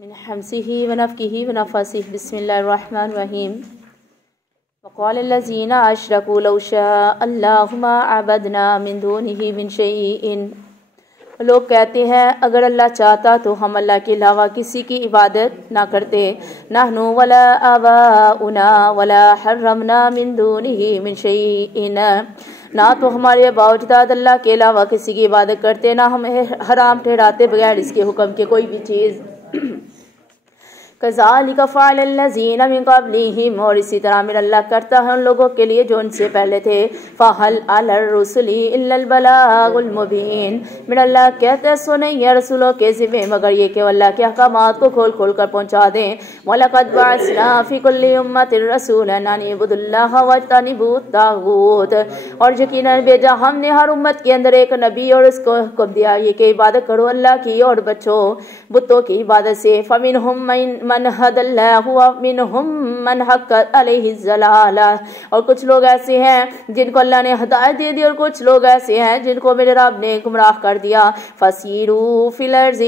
من حمزه ونفخه ونفثه بسم الله الرحمن الرحیم وقال الذين اشركوا لو شاء الله ما عبدنا من دونه من شيء لوگ کہتے ہیں اگر اللہ چاہتا تو ہم اللہ کے علاوہ کسی کی عبادت نہ کرتے نحن ولا آباؤنا ولا حرمنا من دونه من شيء نہ تو ہمارے باپ اجداد اللہ کے علاوہ کسی کی عبادت کرتے نہ ہم حرام ٹھہراتے بغیر اس کے حکم کے کوئی بھی چیز کذالک فعل الذین من قبلہم اور اسی طرح میرا اللہ کرتا ہے ان لوگوں کے لیے جو ان سے پہلے تھے فہل علی الرسل الا البلاغ المبین میرا اللہ کہتا ہے سو نہیں ہے رسولوں کے ذمہ مگر یہ کہ اللہ کے احکامات کو کھول کھول کر پہنچا دیں وَلَقَدْ بَعَثْنَا فِي كُلِّ أُمَّةٍ رَسُولًا أَنِ اعْبُدُوا اللَّهَ وَاجْتَنِبُوا الطَّاغُوتَ اور یقیناً بھیجا ہم نے ہر امت کے اندر ایک نبی اور اس کو حکم دیا یہ کہ عبادت کرو اللہ کی اور بچو بتوں کی عبادت سے فَمِنْهُمْ من هدى الله ومنهم من حقت عليه الضلالة اور کچھ لوگ ایسے ہیں جن کو اللہ نے ہدایت دے دی اور کچھ لوگ ایسے ہیں جن کو میرے رب نے گمراہ کر دیا فسیروا فی الارض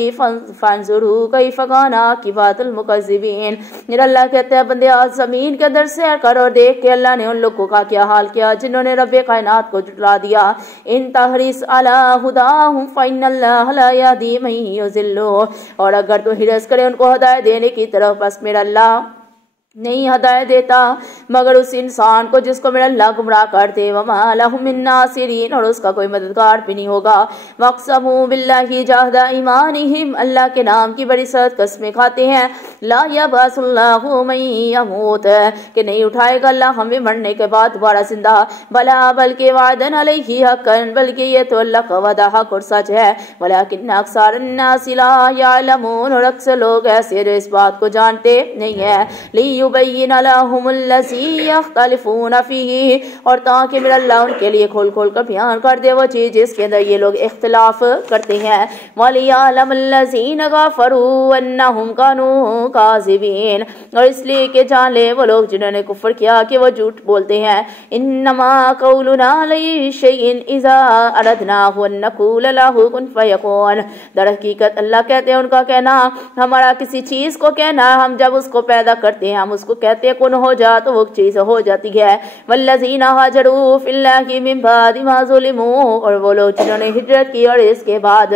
فانظروا کیف کان عاقبۃ المکذبین میرا اللہ کہتا ہے بندے زمین کے اندر سیر کرو اور دیکھ کہ اللہ نے ان لوگوں کا کیا حال کیا جنہوں نے رب کائنات کو جھٹلا دیا ان تحرص علی ہداہم فإن اللہ لا یہدی من یضل اور اگر تو حرص کرے ان کو ہدایت دینے کی طرف بس میرا اللہ نہیں ہدایت دیتا مگر اس انسان کو جس کو میرا اللہ گمراہ کر دے وما لهم من ناصرین اور اس کا کوئی مددگار بھی نہیں ہوگا وَاقْسَمُوا بِاللَّهِ جَهْدَ أَيْمَانِهِمْ اللہ کے نام کی بڑی سخت قسمیں کھاتے ہیں لا يَبْعَثُ اللَّهُ مَن يَمُوتُ کہ نہیں اٹھائے گا اللہ ہمیں مرنے کے بعد دوبارہ زندہ بلا بلکہ وعدًا علیہ حقا بلکہ یہ تو اللہ کا وعدہ حق اور سچ ہے ولكن اکثر الناس لا يعلمون اور اکثر لوگ ایسے جو اس بات کو جانتے نہیں ہیں یبین لهم الذی یختلفون فیہ اور تاکہ میرا اللہ ان کے لیے کھول کھول کر بیان کر دے وہ چیز جس کے اندر یہ لوگ اختلاف کرتے ہیں ولیعلم الذین کفروا انہم کانوا کاذبین اور اس لیے کہ جان لے وہ لوگ جنہوں نے کفر کیا کہ وہ جھوٹ بولتے ہیں انما قولنا لشیء اذا اردناہ ان نقول له کن فیکون در حقیقت اللہ کہتے ہیں ان کا کہنا ہمارا کسی چیز کو کہنا ہم جب اس کو پیدا کرتے ہیں ہم اس کو کہتے ہیں کن ہو جا تو وہ چیز ہو جاتی ہے والذین ہاجروا فی اللہ من بعد ما ظلموا اور وہ لوگ جنہوں نے ہجرت کی اور اس کے بعد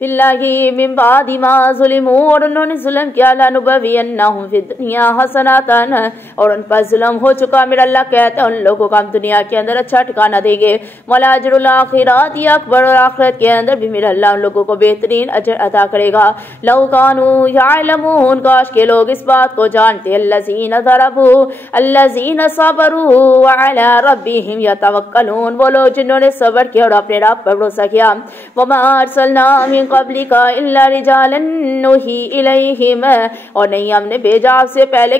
فی اللہ من بعد ما ظلموا اور انہوں نے ظلم کیا لنبوینہم فی الدنیا حسناتا اور ان پر ظلم ہو چکا میرا اللہ کہتا ہے ان لوگوں کو ہم دنیا کے اندر اچھا ٹھکانہ دیں گے ولاجر الاخرات اکبر اور آخرت کے اندر بھی میرا اللہ ان لوگوں کو بہترین اجر عطا کرے گا لو کانوا یعلمون کاش کے لوگ اس بات کو جانتے الذین ضربوا الذین صبروا وعلی ربہم یتوکلون وہ لوگ جنہوں نے صبر کیا اور اپنے رب پر بھروسہ کیا وما ارسلنا من قبلک الا رجالا نوحی الیہم اور نہیں ہم نے بھیجا آپ سے پہلے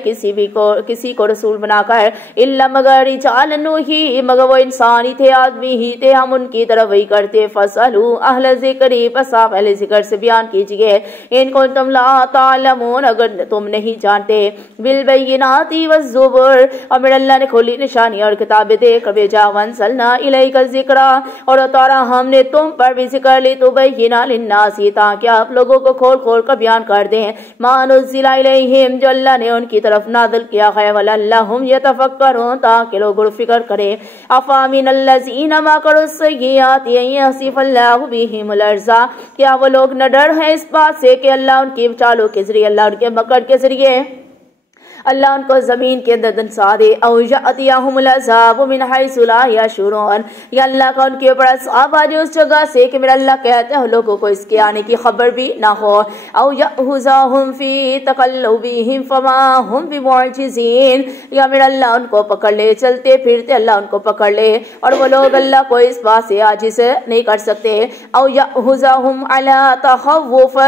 کسی کو رسول بنا کر الا مگر رجالا نوحی مگر وہ انسان ہی تھے آدمی ہی تھے ہم ان کی طرف وہی کرتے فاسألوا اہل ذکر پس آپ اہل ذکر سے بیان کیجئے ان کو تم لا تعلمون اگر تم نہیں جانتے بالبینات والزبر اور میرے اللہ نے کھولی نشانی اور کتابیں دے کر بھیجا وانزلنا الیک الذکر اور اتارا ہم نے تم پر بھی ذکر لتبین للناس تاکہ آپ لوگوں کو کھول کھول کر بیان کر دیں ما نزل الیہم جو اللہ نے ان کی طرف نازل کیا ہے ولعلہم یتفکرون تاکہ لوگ غور و فکر کریں افامن الذین مکروا السیئات ان یخسف اللہ بہم الارض کیا وہ لوگ نہ ڈر ہیں اس بات سے کہ اللہ ان کی چالوں کے ذریعے اللہ ان کے مکر کے ذریعے اللہ ان کو زمین کے اندر دنسا دے او یاتیہم العذاب من حیث لا یشعرون یا اللہ کا ان کے اوپر عذاب آ جائے اس جگہ سے کہ میرا اللہ کہتا ہے لوگوں کو اس کے آنے کی خبر بھی نہ ہو او یأخذہم فی تقلبہم فما ہم بمعجزین یا میرا اللہ ان کو پکڑ لے چلتے پھرتے اللہ ان کو پکڑ لے اور وہ لوگ اللہ کو اس بات سے عاجز نہیں کر سکتے او یأخذہم علی تخوف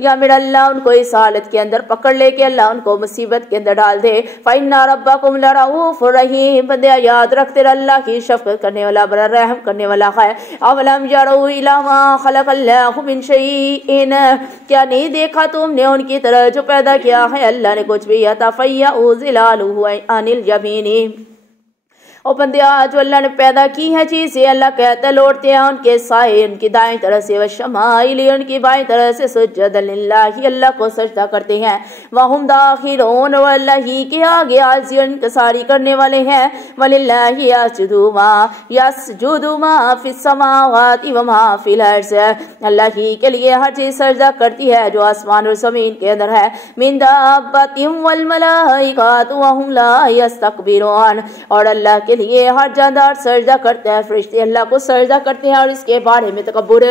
یا میرا اللہ ان کو اس حالت کے اندر پکڑ لے کہ اللہ ان کو مصیبت کے اندر ڈال دے فإن ربکم لرؤوف رحیم بندے یاد رکھتے اللہ کی شفقت کرنے والا بڑا رحم کرنے والا ہے اولم یروا الی ما خلق اللہ من شیء کیا نہیں دیکھا تم نے ان کی طرح جو پیدا کیا ہے اللہ نے کچھ بھی یتفیأ ظلالہ عن الیمین اور بندیا جو اللہ نے پیدا کی ہے چیزیں اللہ کہتا ہے لوٹتے ہیں ان کے سائے ان کی دائیں طرف سے والشمائل ان کی بائیں طرف سے سجدا للہ اللہ کو سجدہ کرتے ہیں وہم داخرون اور اللہ ہی کے آگے عاجزی انکساری کرنے والے ہیں وللہ یسجد ما فی السماوات وما فی الارض اللہ ہی کے لیے ہر چیز سجدہ کرتی ہے جو آسمان اور زمین کے اندر ہے من دابۃ والملائکۃ وهم لا یستکبرون اور اللہ کے لیے ہر جاندار سجدہ کرتا ہے فرشتے اللہ کو سجدہ کرتے ہیں اور اس کے بارے میں تکبر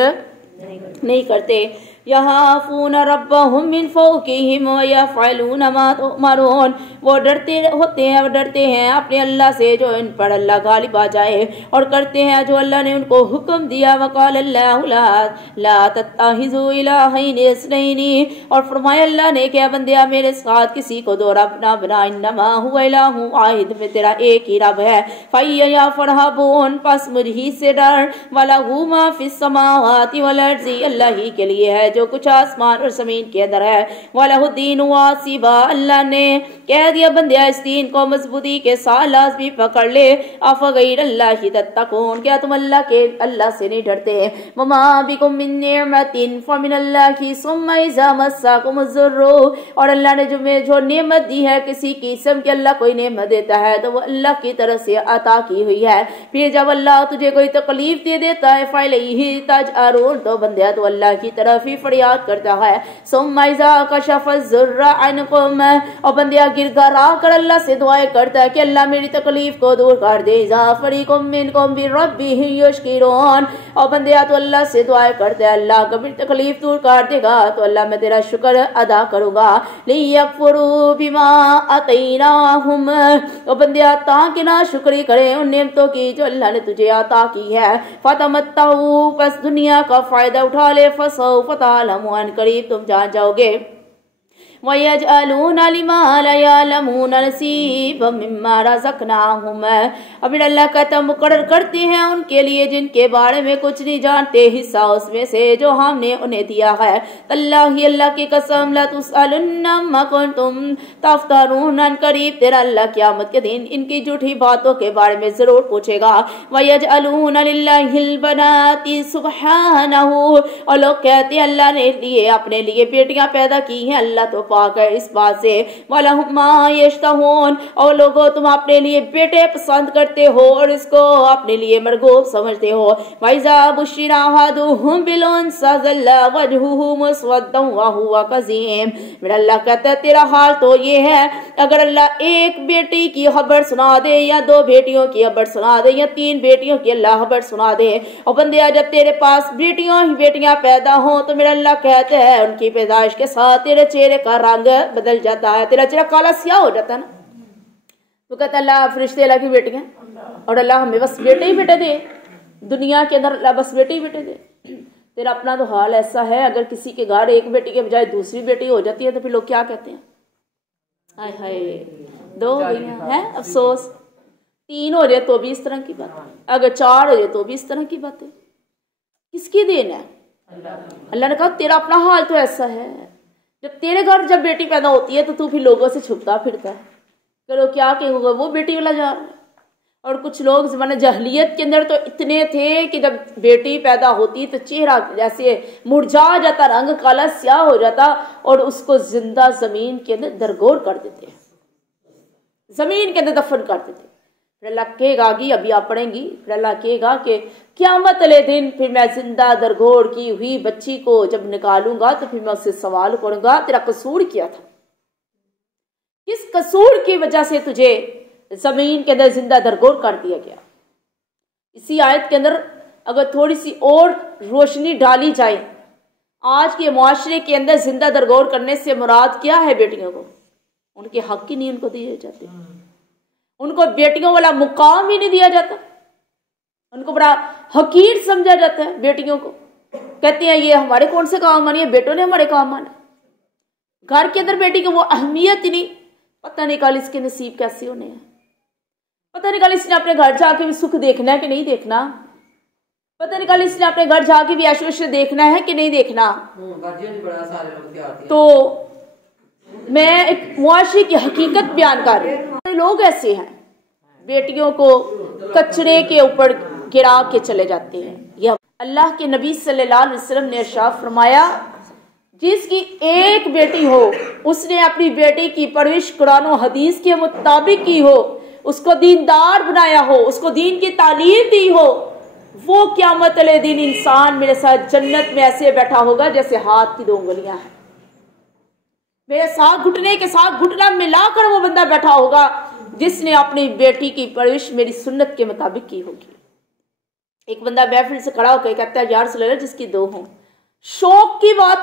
نہیں کرتے یخافون ربهم من فوقهم ویفعلون ما تؤمرون وہ ڈرتے ہیں اپنے اللہ سے جو ان پر اللہ غالب آ جائے اور کرتے ہیں جو اللہ نے ان کو حکم دیا وقال اللہ لا تتخذوا الہین اثنین اور فرمایا اللہ نے کہ بندیا میرے ساتھ کسی کو دو رب نہ بنا انما هو الہ واحد میں تیرا ایک ہی رب ہے فیا فرحبون پس مجھ ہی سے ڈر وَلَهُ مَا فِي السَّمَاوَاتِ وَالْأَرْضِ اللہ ہی کے لیے ہے جو کچھ آسمان اور زمین کے اندر ہے وَلَهُ الدِّينُ وَاصِبًا اللہ نے کہہ دیا بندیا اس دین کو مضبوطی کے ساتھ لازمی پکڑ لے افغیر اللہ تتقون کیا تم اللہ سے نہیں ڈرتے وما بكم من نعمة فمن اللہ ثم اذا مسكم الضر اور اللہ نے جو نعمت دی ہے کسی قسم کی اللہ کوئی نعمت دیتا ہے تو وہ اللہ کی طرف سے عطا کی ہوئی ہے پھر جب اللہ تجھے کوئی تکلیف دے دیتا ہے فَإِلَيْهِ تَجْأَرُونَ تو بندیا تو اللہ کی طرف ہی فریاد کرتا ہے ثم اذا كشف الضر عنكم اور بندیا گر گھرا کر اللہ سے دعائیں کرتا ہے کہ اللہ میری تکلیف کو دور کر دے اذا فریق منکم بربهم یشکرون اور بندیا تو اللہ سے دعائیں کرتا ہے اللہ اگر میری تکلیف دور کر دے گا تو اللہ میں تیرا شکر ادا کروں گا لیکفروا بما اتیناہم اور بندیا تاکہ نہ شکری کریں ان نعمتوں کی جو اللہ نے تجھے عطا کی ہے فتمتعوا پس دنیا کا فائدہ اٹھا لے فسوف تعلمون قریب تم جان جاؤ گے وَيَجْعَلُونَ لِمَا لَا يَعْلَمُونَ نَصِيبًا مِمَّا رَزَقْنَاهُمْ اب اللہ کہتا مقرر کرتے ہیں ان کے لیے جن کے بارے میں کچھ نہیں جانتے حصہ اس میں سے جو ہم نے انہیں دیا ہے تاللہ اللہ کی قسم لا تسألن عما کنتم تفترون ان قریب تیرا اللہ قیامت کے دن ان کی جھوٹی باتوں کے بارے میں ضرور پوچھے گا وَيَجْعَلُونَ لِلَّهِ الْبَنَاتِ سُبْحَانَهُ اور لوگ کہتے ہیں اللہ نے لیے اپنے لیے بیٹیاں پیدا کی ہیں اللہ تو پاک ہے اس بات سے وَلَهُمْ مَا يَشْتَهُونَ اور لوگوں تم اپنے لیے بیٹے پسند کرتے ہو اور اس کو اپنے لیے مرغوب سمجھتے ہو وَإِذَا بُشِّرَ أَحَدُهُم بِالْأُنثَىٰ ظَلَّ وَجْهُهُ مُسْوَدًّا وَهُوَ كَظِيمٌ میرا اللہ کہتا ہے تیرا حال تو یہ ہے اگر اللہ ایک بیٹی کی خبر سنا دے یا دو بیٹیوں کی خبر سنا دے یا تین بیٹیوں کی اللہ خبر سنا دے اور بندیا جب تیرے پاس بیٹیاں پیدا ہوں تو میرا اللہ کہتا ہے ان کی پیدائش کے ساتھ تیرے چہرے کا رنگ بدل جاتا ہے تیرا چہرہ کالا سیاہ ہو جاتا ہے نا تو کہتا ہے اللہ فرشتے اللہ کی بیٹیاں اور اللہ ہمیں بس بیٹے ہی بیٹے دے دنیا کے اندر اللہ بس بیٹے ہی بیٹے دے تیرا اپنا تو حال ایسا ہے اگر کسی کے گھر ایک بیٹی کے بجائے دوسری بیٹی ہو جاتی ہے تو پھر لوگ کیا کہتے ہیں ہائے ہائے دو ہو گئی ہیں افسوس تین ہو جائے تو بھی اس طرح کی بات اگر چار ہو جائے تو بھی اس طرح کی باتیں کس کی دین ہے اللہ نے کہا تیرا اپنا حال تو ایسا ہے جب تیرے گھر جب بیٹی پیدا ہوتی ہے تو پھر لوگوں سے چھپتا پھرتا ہے کہ لوگ کیا کہیں گے وہ بیٹی والا جا رہا ہے اور کچھ لوگ زمانہ جاہلیت کے اندر تو اتنے تھے کہ جب بیٹی پیدا ہوتی تو چہرہ جیسے مرجھا جاتا رنگ کالا سیاہ ہو جاتا اور اس کو زندہ زمین کے اندر درگور کر دیتے زمین کے اندر دفن کر دیتے پھر اللہ کہے گا کہ ابھی آپ پڑھیں گی پھر اللہ کہے گا کہ قیامت والے دن پھر میں زندہ درگور کی ہوئی بچی کو جب نکالوں گا تو پھر میں اس سے سوال کروں گا تیرا قصور کیا تھا کس قصور کی وجہ سے تجھے زمین کے اندر زندہ درگور کر دیا گیا اسی آیت کے اندر اگر تھوڑی سی اور روشنی ڈالی جائے آج کے معاشرے کے اندر زندہ درگور کرنے سے مراد کیا ہے بیٹیوں کو ان کے حق ہی نہیں ان کو دیے جاتے ان کو بیٹیوں والا مقام ہی نہیں دیا جاتا ان کو بڑا حقیر سمجھا جاتا ہے بیٹیوں کو کہتے ہیں یہ ہمارے کون سے کام آنی ہے بیٹوں نے ہمارے کام آنا گھر کے اندر بیٹی کو وہ اہمیت ہی نہیں پتہ نہیں کل اس کے نصیب کیسے ہونے ہیں پتہ نہیں کل اس نے اپنے گھر جا کے بھی سکھ دیکھنا ہے کہ نہیں دیکھنا پتہ نہیں کل اس نے اپنے گھر جا کے بھی عیش وعش دیکھنا ہے کہ نہیں دیکھنا تو میں ایک معاشرے کی حقیقت بیان کر رہی ہوں لوگ ایسے ہیں बेटियों को कचरे के ऊपर गिरा के चले जाते हैं। यह अल्लाह के नबी सल्लल्लाहु अलैहि वसल्लम ने इरशाद फरमाया, जिसकी एक बेटी हो, उसने अपनी बेटी की परवरिश कुरान और हदीस के मुताबिक की हो, उसको दीनदार बनाया हो, उसको दीन की तालीम दी हो, वो क़यामत वाले दिन इंसान मेरे साथ जन्नत में ऐसे बैठा होगा जैसे हाथ की 2 उंगलियां हैं। मेरे साथ घुटने के साथ घुटना मिलाकर वो बंदा बैठा होगा जिसने अपनी बेटी की परवरिश मेरी सुन्नत के मुताबिक की होगी। एक बंदा महफिल से खड़ा होकर कहता है, यार रसूलल्लाह जिसकी 2 हों। शौक की बात,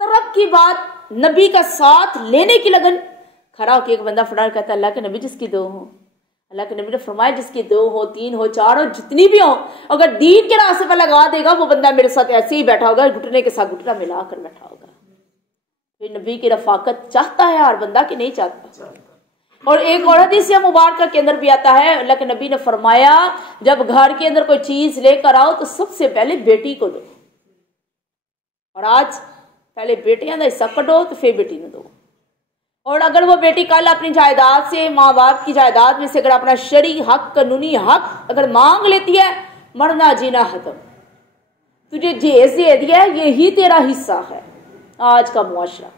तरफ की बात, नबी का साथ लेने की लगन। खड़ा होकर एक बंदा फटाफट कहता है, अल्लाह के नबी जिसकी 2 हों। अल्लाह के नबी ने फरमाया, जिसकी 2 हो, 3 हो, 4 हो, जितनी भी हो, अगर दीन के रास्ते पर लगा देगा वो बंदा मेरे साथ ऐसे ही बैठा होगा, घुटने के साथ घुटना मिलाकर बैठा होगा। फिर नबी की रफाकत चाहता है हर बंदा कि नहीं चाहता। और एक और हदीस मुबारक के अंदर भी आता है, अल्लाह के नबी ने फरमाया, जब घर के अंदर कोई चीज लेकर आओ तो सबसे पहले बेटी को दो। और आज पहले बेटियां का हिस्सा कटो तो फिर बेटी ने दो। और अगर वो बेटी कल अपनी जायदाद से, माँ बाप की जायदाद में से अगर अपना शरई हक, कानूनी हक अगर मांग लेती है, मरना जीना खत्म, तुझे जेज दे दिया, यही तेरा हिस्सा है। आज का मुआशरा,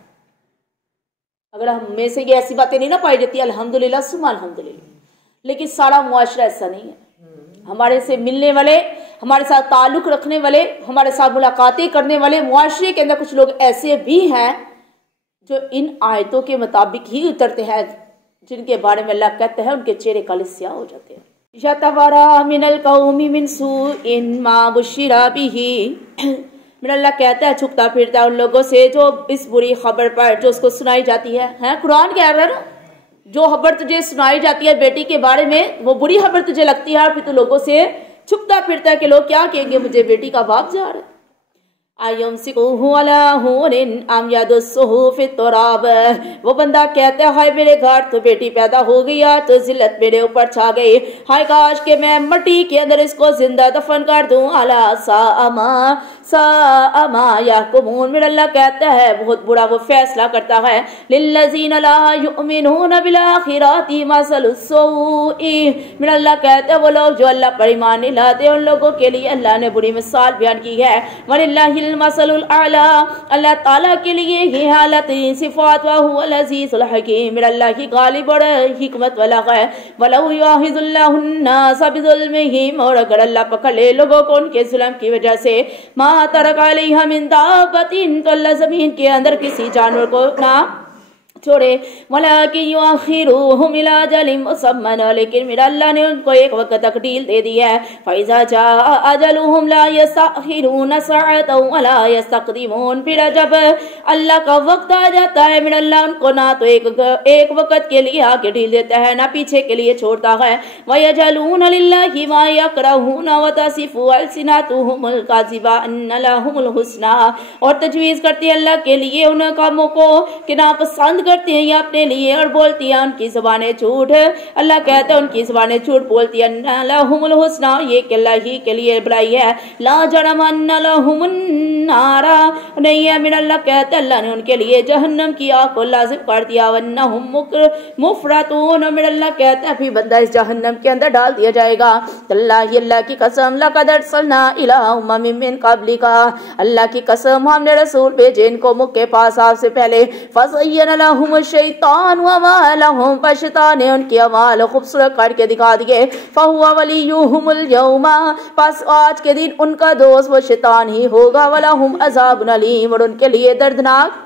अगर हम में से ये ऐसी बातें नहीं ना पाई जाती, अल्हम्दुलिल्लाह सुम्मा अल्हम्दुलिल्लाह, लेकिन सारा मुआशरा ऐसा नहीं है। हमारे से मिलने वाले, हमारे साथ ताल्लुक रखने वाले, हमारे साथ मुलाकातें करने वाले मुआशरे के अंदर कुछ लोग ऐसे भी हैं जो इन आयतों के मुताबिक ही उतरते हैं, जिनके बारे में अल्लाह कहते हैं उनके चेहरे काले स्याह हो जाते हैं। यतवरा मिनल कौमी मिन सूइन मा बुशिरा बिही, मेरा अल्लाह कहता है छुपता फिरता उन लोगों से जो इस बुरी खबर पर जो उसको सुनाई जाती है। कुरान कह रहा है ना, जो खबर तुझे सुनाई जाती है बेटी के बारे में, वो बुरी खबर तुझे लगती है, फिर तू लोगों से छुपता फिरता है कि लोग क्या कहेंगे, मुझे बेटी का बाप जा रहा है। वो बंदा कहता है, हाय मेरे घर तो बेटी पैदा हो गई, तो जिल्लत मेरे ऊपर छा गई, हाय काश के मैं मट्टी के अंदर इसको जिंदा दफन कर दूं। अला साअमा यहकुमून, मेरा अल्लाह कहता है बहुत बुरा वो फैसला करता है। लिल्लज़ीना ला युमिनूना बिल आखिरति मसलुस्सूई, मेरा अल्लाह कहता है वो लोग जो अल्लाह पर ईमान नहीं लाते उन लोगों के लिए अल्लाह ने बुरी मिसाल बयान की है। वलिल्लाहिल मसलुल आला, अल्लाह ताला के लिए ये हालत सिफात व हुवल अज़ीज़ुल हकीम, मेरा अल्लाह की गालिब और हिकमत वाला है। वलौ युआहिजुल्लाहु अन्नास बिज़ुल्मिहिम, और अगर अल्लाह पकड़ ले लोगों को उनके जुल्म की वजह से, मा तरक अलैहा मिन दाब्बतिन, तो अल्लाह जमीन के अंदर किसी जानवर को ना छोड़े। वलाकिन युअखिरुहुम इला अजलिन मुसम्मन, लेकिन मेरा अल्लाह ने उनको एक वक्त तक ढील दे दी है। फइज़ा जाअ अजलुहुम ला यस्तअखिरून सअतन वला यस्तक़दिमून, फिर जब अल्लाह का वक्त आ जाता है मेरा अल्लाह उनको ना तो एक वक्त के लिए आगे ढील देता है, ना पीछे के लिए छोड़ता है। वयजलून लिल्लाहि मा यकरहून व तसिफु अलसिनतुहुमुल काज़िबा अन्न लहुमुल हुस्ना, और तजवीज़ करती है अल्लाह के लिए उन कामों को कि नापसंद करते हैं या अपने लिए, और बोलती है उनकी ज़बानें झूठ। अल्लाह कहता है उनकी ज़बानें झूठ बोलती है। अन्ना लहुमुल हुस्ना, ये कि अल्लाह ही के लिए भलाई है। ला जरम अन्ना लहुमुन नारा, नहीं है मेरा अल्लाह कहता है अल्लाह ने उनके लिए जहन्नम की आग को लाजिम कर दिया। वन्नहुम मुफरतून, मेरा अल्लाह कहता है फिर बंदा इस जहन्नम के अंदर डाल दिया जाएगा। अल्लाह अल्लाह की कसम, लक़द अरसलना इला उम्ममिन मिन क़ब्लिका, अल्लाह की कसम हमने रसूल भेजे इनको मुख के पास आपसे पहले। फज़य्यन लहुम शैतान व मा लहुम, पर शैतान ने उनके अमाल खूबसूरत करके दिखा दिए। फहुवा वलियुहुमुल यौमा, बस आज के दिन उनका दोस्त वो शैतान ही होगा। वलहुम अज़ाबुन अलीम, और उनके लिए दर्दनाक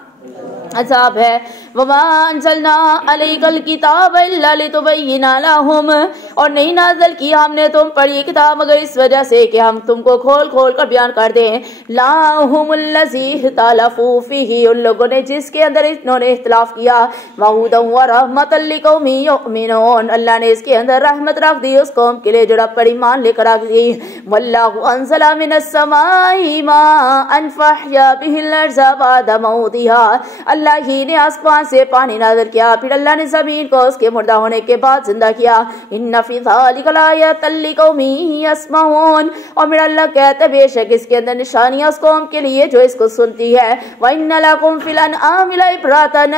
अज़ाब है। वमा अंज़लना अलैकल किताब इल्ला लितुबय्यिना लहुम, और नहीं नाज़िल किया हमने तुम पर ये किताब मगर इस वजह से कि हम तुमको खोल खोल कर बयान कर दें। लाहुमुल्लज़ी इख्तलफ़ू फ़ीही, उन लोगों ने जिसके अंदर इन्होंने इख्तिलाफ किया। वहुदन व रहमतन लिक़ौमिन युमिनून, अल्लाह ने इसके अंदर रहमत रख दी उस कौम के लिए जो रब पर ईमान लेकर आ गई। वल्लाहु अंज़ला मिनस समाई माअन फ़अह्या बिहिल अर्ज़ बअद मौतिहा, अल्लाह ही ने आसमान से पानी नाज़िल किया, फिर अल्लाह ने ज़मीन को उसके मुर्दा होने के बाद जिंदा किया। इन्ना फी ज़ालिका लायातन लिक़ौमिन यस्मऊन, और मेरा अल्लाह कहता है बेशक इसके अंदर निशानियां उस कौम के लिए जो इसको सुनती है। व इन्ना लकुम फिल अनआमि लइब्रतन,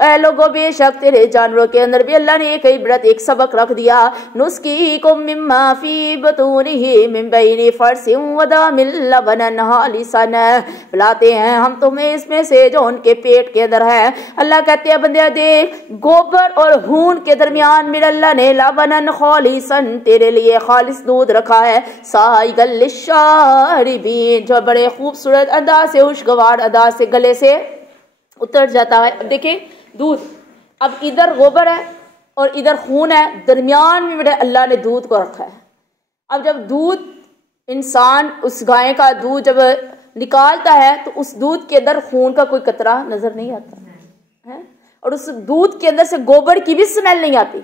ऐ लोगों बेशक तेरे जानवरों के अंदर भी अल्लाह ने एक इबरत, एक सबक रख दिया। नुस्कीकुम मिम्मा फी बतूनिही मिन बैनि फरसिन व दामिन लबनन खालिसन, पिलाते हैं हम तुम्हें इसमें से जो उनके पेट के अंदर है। अल्लाह कहते हैं बंदे देख, गोबर और खून के दरमियान मेरे अल्लाह ने लबनन खालिसन, तेरे लिए खालिस दूध रखा है। साइगल लिशारिबीन, जो बड़े खूबसूरत अंदाज से, खुशगवार अंदाज से गले से उतर जाता है। अब देखें दूध, अब इधर गोबर है और इधर खून है, दरमियान में मेरे अल्लाह ने दूध को रखा है। अब जब दूध इंसान उस गाय का दूध जब निकालता है तो उस दूध के अंदर खून का कोई कतरा नजर नहीं आता है, और उस दूध के अंदर से गोबर की भी स्मेल नहीं आती।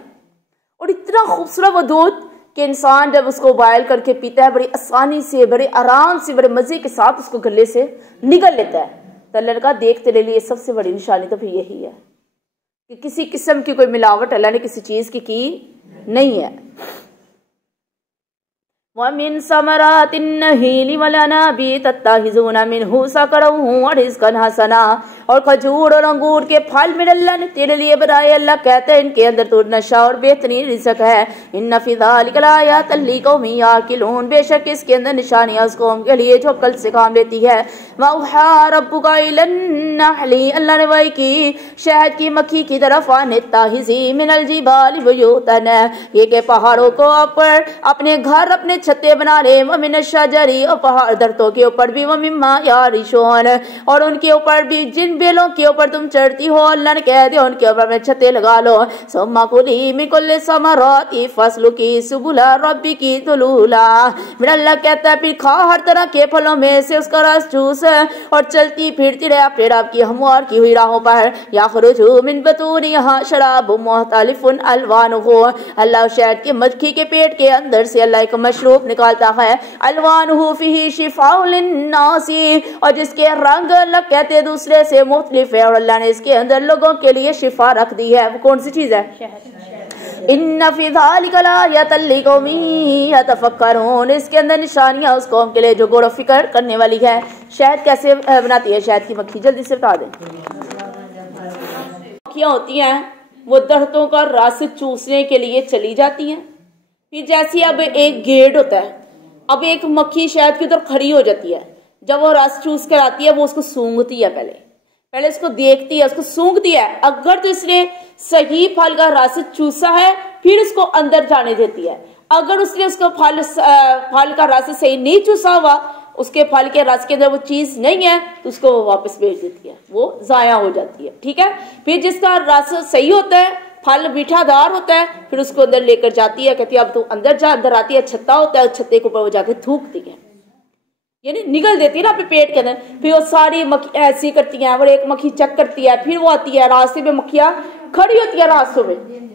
और इतना खूबसूरत वो दूध कि इंसान जब उसको बॉयल करके पीता है बड़ी आसानी से, बड़े आराम से, बड़े मजे के साथ उसको गले से निगल लेता है। तो लड़का देख तेरे लिए सबसे बड़ी निशानी तो फिर यही है कि किसी किस्म की कोई मिलावट अल्लाह ने किसी चीज की नहीं है। वमिन समरातिन नहीली वलनाबी तत्ताहिज़ूना मिन्हु सकरन व रिज़्क़न हसना, और खजूर और अंगूर के फल मेरे अल्लाह ने तेरे लिए बनाए। अल्लाह कहते हैं इनके अंदर तो नशा और बेहतरीन रिज़्क़ है। इन्ना फी ज़ालिका लायातन लिक़ौमिन याक़िलून, बेशक इसके अंदर निशानियां उस कौम के लिए जो अक्ल से काम लेती है। वअौहा रब्बुका इलन नहली, अल्लाह ने वही की शहद की मक्खी की तरफ, अनित्ताहिज़ी मिनल जिबालि बुयूतन, ये के पहाड़ों को ऊपर अपने घर, अपने छत्ते बना ले। व मिन शजरी, और पहाड़ दरख्तों के ऊपर भी, व मिम्मा यारिशून, और उनके ऊपर भी जिन बेलों के ऊपर तुम चढ़ती हो अल्लाह ने कह दिया उनके ऊपर में छत्ते लगा लो। सुम्मा कुली मिन कुल्लि समराति फस्लुकी सुबुला रब्बिकी दुलूला, मेरा अल्लाह कहता है फिर खा हर तरह के फलों में से उसका रस चूस, और चलती फिरती रहे अपने रब की हमवार की हुई राहों पर। याखरुजु मिन बतूनिहा शराबुम मुख्तलिफुन अलवानुहु, अल्लाह शहद की मक्खी के पेट के अंदर से अल्लाह एक मशरूब निकालता है। अलवानुहु फीही शिफाउन लिन्नासी, और जिसके रंग अल्लाह कहते दूसरे से मुख्तलिफ है, और अल्लाह ने इसके अंदर लोगों के लिए शिफा रख दी है। वो कौन सी चीज है? इन्ना फी ज़ालिका लायातन लिक़ौमिन यतफ़क्करून, इसके अंदर निशानियां उस कौम के लिए जो गौर फिक्र करने वाली है। शहद कैसे बनाती है शहद की मक्खी, जल्दी से बता दें। मक्खियां होती हैं वो दरख्तों का रस चूसने के लिए चली जाती हैं, फिर जैसे अब एक गेट होता है, अब एक मक्खी शहद की तरफ खड़ी हो जाती है। जब वो रस चूस कर आती है वो उसको सूंघती है, पहले उसको देखती है, उसको सूंघती है। अगर तो इसने सही फल का रस चूसा है फिर उसको अंदर जाने देती है। अगर उसने उसको फल का रस सही नहीं चूसा हुआ, उसके फल के रस के अंदर वो चीज नहीं है, तो उसको वो वापस भेज देती है, वो जाया हो जाती है। ठीक है, फिर जिसका रस सही होता है, फल मीठादार होता है, फिर उसको अंदर लेकर जाती है, कहती है अब तू अंदर जा। अंदर आती है, छत्ता होता है, छत्ते के ऊपर वो जाके थूकती है, यानी निगल देती है ना अपने पेट के अंदर। फिर वो सारी मक्खी ऐसी करती हैं, और एक मक्खी चेक करती है, फिर वो आती है, रास्ते में मक्खियां खड़ी होती है रास्तों में,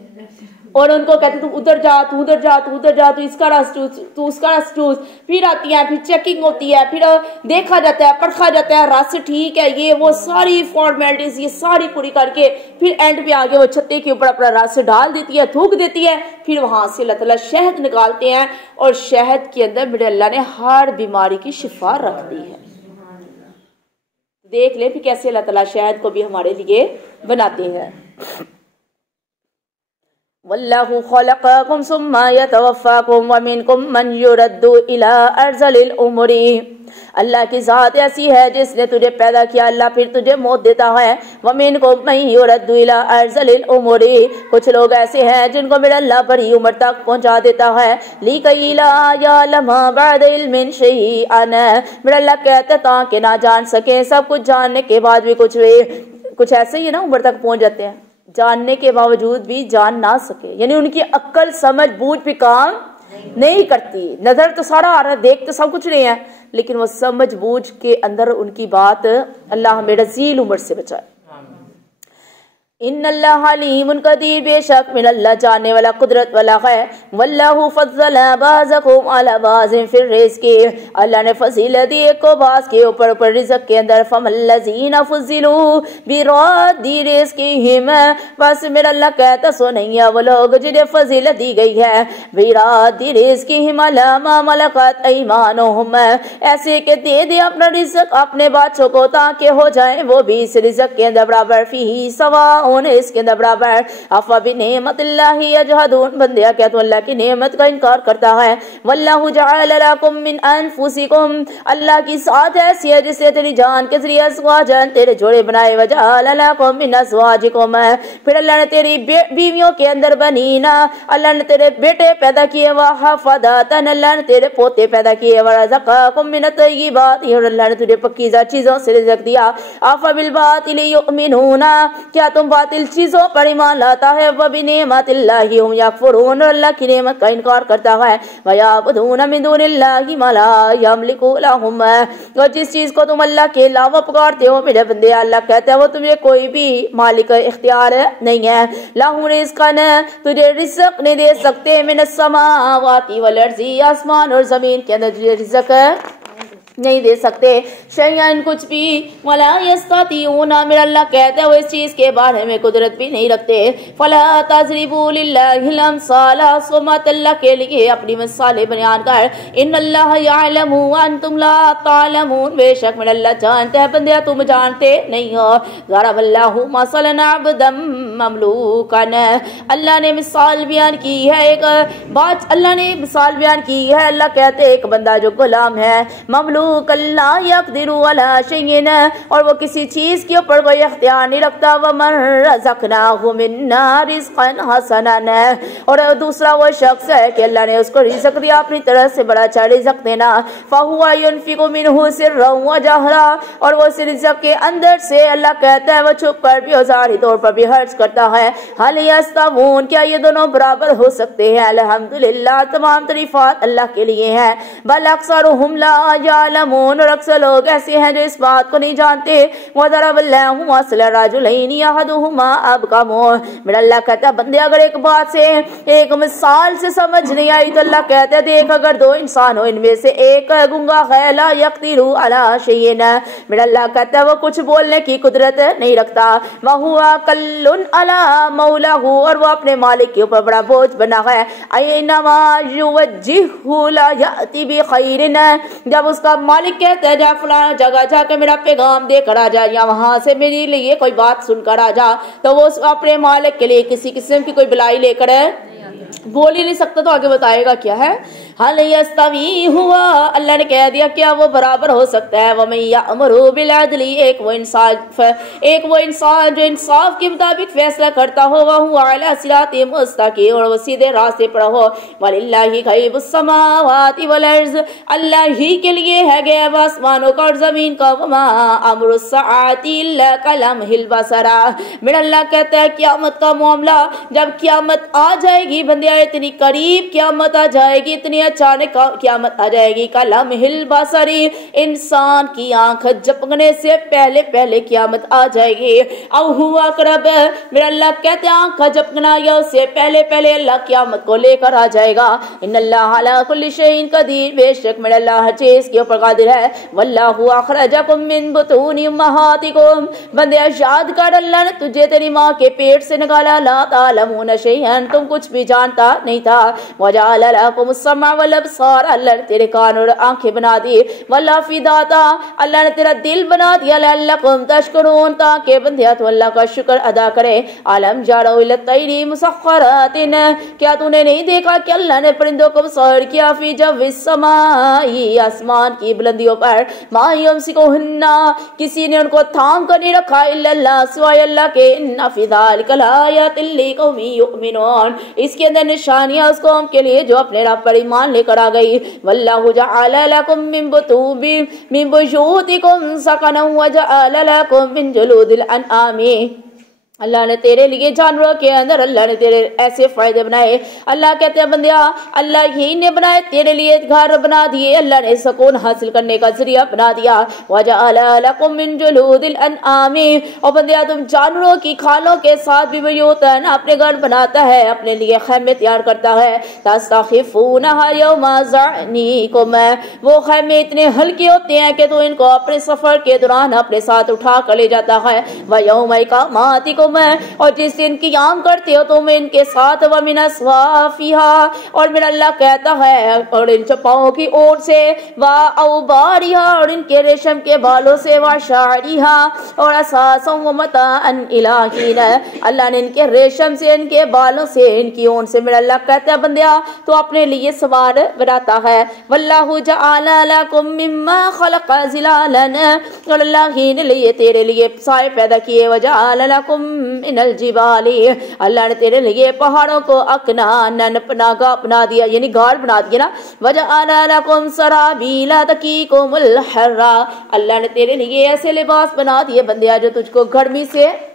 और उनको कहते तू उधर जा, तू उधर जा, तू उधर जा, तू इसका रस चूस, तू उसका रस चूस। फिर आती है, फिर चेकिंग होती है, फिर देखा जाता है, परखा जाता है, रस ठीक है, ये वो सारी फॉर्मेलिटीज ये सारी पूरी करके फिर एंड पे आके वो छत्ते के ऊपर अपना रस डाल देती है, थूक देती है। फिर वहां से अल्लाह ताला शहद निकालते हैं, और शहद के अंदर मेरे अल्लाह ने हर बीमारी की शिफा रख दी है। देख ले फिर कैसे अल्लाह ताला शहद को भी हमारे लिए बनाते हैं। वल्लाहु खलक़कुम सुम्मा यतवफ़्फ़ाकुम व मिनकुम मन युरद्दु इला अर्ज़लिल उमरी, अल्लाह की ज़ात ऐसी है जिसने तुझे पैदा किया, अल्लाह फिर तुझे मौत देता है। व मिनकुम मन युरद्दु इला अर्ज़लिल उमरी, कुछ लोग ऐसे हैं जिनको मेरा अल्लाह बड़ी उम्र तक पहुंचा देता है। लिकई ला यअलमा बअद इल्मिन शैअन, मेरा अल्लाह कहता है ताकि ना जान सके सब कुछ जानने के बाद भी कुछ ऐसे ही ना उम्र तक पहुंच जाते हैं, जानने के बावजूद भी जान ना सके, यानी उनकी अक्ल समझ बूझ भी काम नहीं करती। नजर तो सारा आ रहा है, देख तो सब कुछ नहीं है, लेकिन वो समझ बूझ के अंदर उनकी बात, अल्लाह हमें रज़ील उम्र से बचाए। ان اللہ علیم قدیر، بے شک من اللہ جاننے والا قدرت والا ہے. واللہ فضل بعضکم علی بعض فی الرزق، اللہ نے فضیلت دی ایک کو بعض کے اوپر رزق کے اندر. فمن الذین فضلوا براد رزقہم، بس میرا اللہ کہتا سو نہیں ہے وہ لوگ جنہیں فضیلت دی گئی ہے براد رزقہم علی ما ملکت ایمانہم، ایسے کہ دے دے اپنا رزق اپنے بادشاہ کو تاکہ ہو جائیں وہ بھی اس رزق کے اندر برابر. فیہ سواء، اس کے اندر برابر. افا بنعمت اللہ یجحدون، بندیا کیا تو اللہ کی نعمت کا انکار کرتا ہے. واللہ جعل لکم من انفسکم، اللہ کی ساتھ ایسی ہے جس نے تیری جان کے ذریعے ازواجن تیرے جوڑے بنائے. وجعل لکم من ازواجکم، پھر اللہ نے تیری بیویوں کے اندر بنینا، اللہ نے تیرے بیٹے پیدا کیے. وحفظتن، اللہ نے تیرے پوتے پیدا کیے. ورزقکم من الطیبات، اور اللہ نے تجھے پکیزہ چیزوں سے رزق دیا. افا بالباطل یؤمنون، کیا تم باطل چیزوں پر ایمان لاتا ہے. وبنعمت اللہ ہم یکفرون، اور اللہ کی نعمت کا انکار کرتا ہے. ویعبدون من دون اللہ ما لا یملک لہم، اور جس چیز کو تم اللہ کے علاوہ پکارتے ہو میرے بندے، اللہ کہتا ہے وہ تمہیں کوئی بھی مالک اختیار نہیں ہے. لہم رزقن، تجھے رزق نہیں دے سکتے. من السماوات والارض، آسمان اور زمین کے اندر تجھے رزق نہیں دے سکتے. شیئن، کچھ بھی. ولا یستطیعون، میرا اللہ کہتا ہے وہ اس چیز کے بارے میں قدرت بھی نہیں رکھتے. فلا تضربوا للہ الامثال، سمت اللہ کے لیے اپنی مثالیں بیان کر. ان اللہ یعلم وانتم لا تعلمون، بے شک میرا اللہ جانتا ہے بندے تم جانتے نہیں ہو. ضرب اللہ مثلا عبدا مملوکا، اللہ نے مثال بیان کی ہے ایک بات، اللہ نے مثال بیان کی ہے. اللہ کہتے ہیں ایک بندہ جو غلام ہے، مملوک لا یقدر علی شیء، اور وہ کسی چیز کے اوپر کوئی اختیار نہیں رکھتا. ومن رزقناہ منا رزقا حسنا، اور دوسرا وہ شخص ہے کہ اللہ نے اس کو رزق دیا اپنی طرف سے بڑا اچھا رزق دینا. فہو ينفق منہ سرا وجہرا، اور وہ اس رزق کے اندر سے اللہ کہتا ہے وہ چھپ کر بھی اور ظاہری طور پر بھی خرچ کرتا ہے. هل یستوون، کیا یہ دونوں برابر ہو سکتے ہیں؟ الحمدللہ، تمام تعریفات اللہ کے لیے ہیں. بل اکثرهم لا یعلمون، اور اکثر لوگ ایسے ہیں جو اس بات کو نہیں جانتے. وضرب اللہ مثلا رجلین احدہما ابکم، میرا اللہ کہتا ہے بندے اگر ایک بات سے ایک مثال سے سمجھ نہیں آئی تو اللہ کہتا ہے دیکھ اگر دو انسان ہو ان میں سے ایک گنگا ہے لا یقدر علی شیء، میرا اللہ کہتا ہے وہ کچھ بولنے کی قدرت نہیں رکھتا. وہو کل علی مولہ، اور وہ اپنے مالک کے اوپر بڑا بوجھ بنا ہے. اینما یوجہہ لا یأتی بخیر، جب اس کا مالک کہتا ہے جا فلاں جگہ جا کے میرا پیغام دے کر آ جا، یا وہاں سے میرے لیے کوئی بات سن کر آ جا، تو وہ اپنے مالک کے لیے کسی قسم کی کوئی بلائی لے کر بول ہی نہیں سکتا. تو آگے بتائے گا کیا ہے. حل یستوی ہوا، اللہ نے کہہ دیا کیا وہ برابر ہو سکتا ہے. ومن یأمر بالعدل، ایک وہ انسان جو انصاف کے مطابق فیصلہ کرتا ہو. وہو علی صراط مستقیم، اور وہ سیدھے راستے پر ہو. وللہ غیب السماوات والارض، اللہ ہی کے لیے ہے غیب آسمانوں کا اور زمین کا. وما امر الساعۃ الا کلمح البصر، میرا اللہ کہتا ہے قیامت کا معاملہ جب قیامت آ جائے گی بندیا، اتنی قریب قیامت آ جائے گی، اتنی اچانک قیامت آ جائے گی. کلمح البصر، انسان کی آنکھ جھپکنے سے پہلے پہلے قیامت آ جائے گی. او ہوا اقرب، میرا اللہ کہتے ہیں آنکھ کا جھپکنا یا اس سے پہلے پہلے اللہ قیامت کو لے کر آ جائے گا. ان اللہ علی کل شیء قدیر، بے شک میرا اللہ ہر چیز کے اوپر قادر ہے. واللہ اخرجکم من بطون امہاتکم، بندے یاد کر اللہ نے تجھے تیری ماں کے پیٹ سے نکالا. لا تعلمون شیئا، تم کچھ بھی جانتا نہیں تھا. وجعل لکم السمع والابصار، اللہ نے تیرے کان اور آنکھیں بنا دی. والافئدہ، اللہ نے تیرا دل بنا دیا. لعلکم تشکرون، تاکہ بندیا تو اللہ کا شکر ادا کرے. علم یروا الی الطیر مسخرات، کیا تو نے نہیں دیکھا کہ اللہ نے پرندوں کو مسخر کیا. فی جو السماء، آسمان کی بلندیوں پر. ما یمسکہن، کسی نے ان کو تھام کر نہیں رکھا. الا اللہ، سوائے اللہ کے. ان فی ذلک لآیات لقوم یؤمنون، اس کے اندر نشانیاں اس قوم کے لیے جو اپنے رب پر ایمان لے کر آ گئی. واللہ جعل لکم من بیوتکم سکنا وجعل لکم من جلود الانعام अल्लाह ने तेरे लिए जानवरों के अंदर अल्लाह ने तेरे ऐसे फायदे बनाए। अल्लाह कहते हैं बंदिया अल्लाह ही ने बनाए तेरे लिए घर बना दिए, अल्लाह ने सुकून हासिल करने का जरिया बना दिया। वजअल लकुम मिन जुलूदिल अनआमी, और बंदिया तुम जानवरों की खालों के साथ भी बुयूतन अपने घर बनाता है, अपने लिए खैमे तैयार करता है। तस्तखिफूनहा यौमा ज़अनीकुम, वो खैमे इतने हल्के होते हैं कि तो इनको अपने सफर के दौरान अपने साथ उठा कर ले जाता है। व यौमा इकामातिकुम, और जिस दिन क़याम करते हो तुम इनके साथ, व मिन अस्वाफिहा, और मेरा अल्लाह कहता है और इन चपाओं की ओर से, व औबारिहा, और इनके रेशम के बालों से, व शारिहा, और असासों व मताअन इलाहीन, अल्लाह ने इनके रेशम से इनके बालों से इनकी ओर से मेरा अल्लाह कहता है बंदिया तो अपने लिए सवार बनाता है। वल्लाहु जअला लकुम मिम्मा खलक़ ज़िलालन, और अल्लाह ही ने लिए तेरे लिए साए पैदा किए। वजअल लकुम मिनल जिबाली, अल्लाह ने तेरे लिए पहाड़ों को अकनानन पनागा बना दिया, यानी गाड़ बना दिया ना। वजअल लकुम सराबीला तकीकुमुल हर्रा, अल्लाह ने तेरे लिए ऐसे लिबास बना दिए बंदिया जो तुझको गर्मी से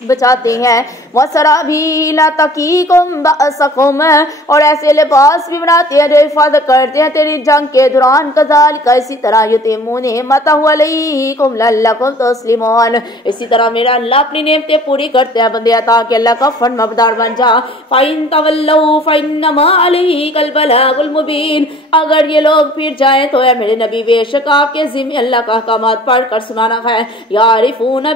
बचाते हैं। वसराबीला तकीकुम बअसकुम, और ऐसे लिबास भी बनाते हैं जो हिफाजत करते हैं तेरी जंग के दौरान। कज़ालिका, इसी तरह युतिम्मून निअमतहु अलैकुम लअल्लकुम तस्लिमून, इसी तरह मेरा अल्लाह अपनी नेमतें पूरी करते हैं बंदिया ताकि अल्लाह का फरमाबरदार बन जा। फ़इन तवल्लऊ फ़इन्नमा अलैकल बलागुल मुबीन, अगर ये लोग फिर जाएं तो है मेरे नबी बेशक आपके ज़िम्मे अल्लाह का अहकामात पढ़ कर सुनाना है। यारिफून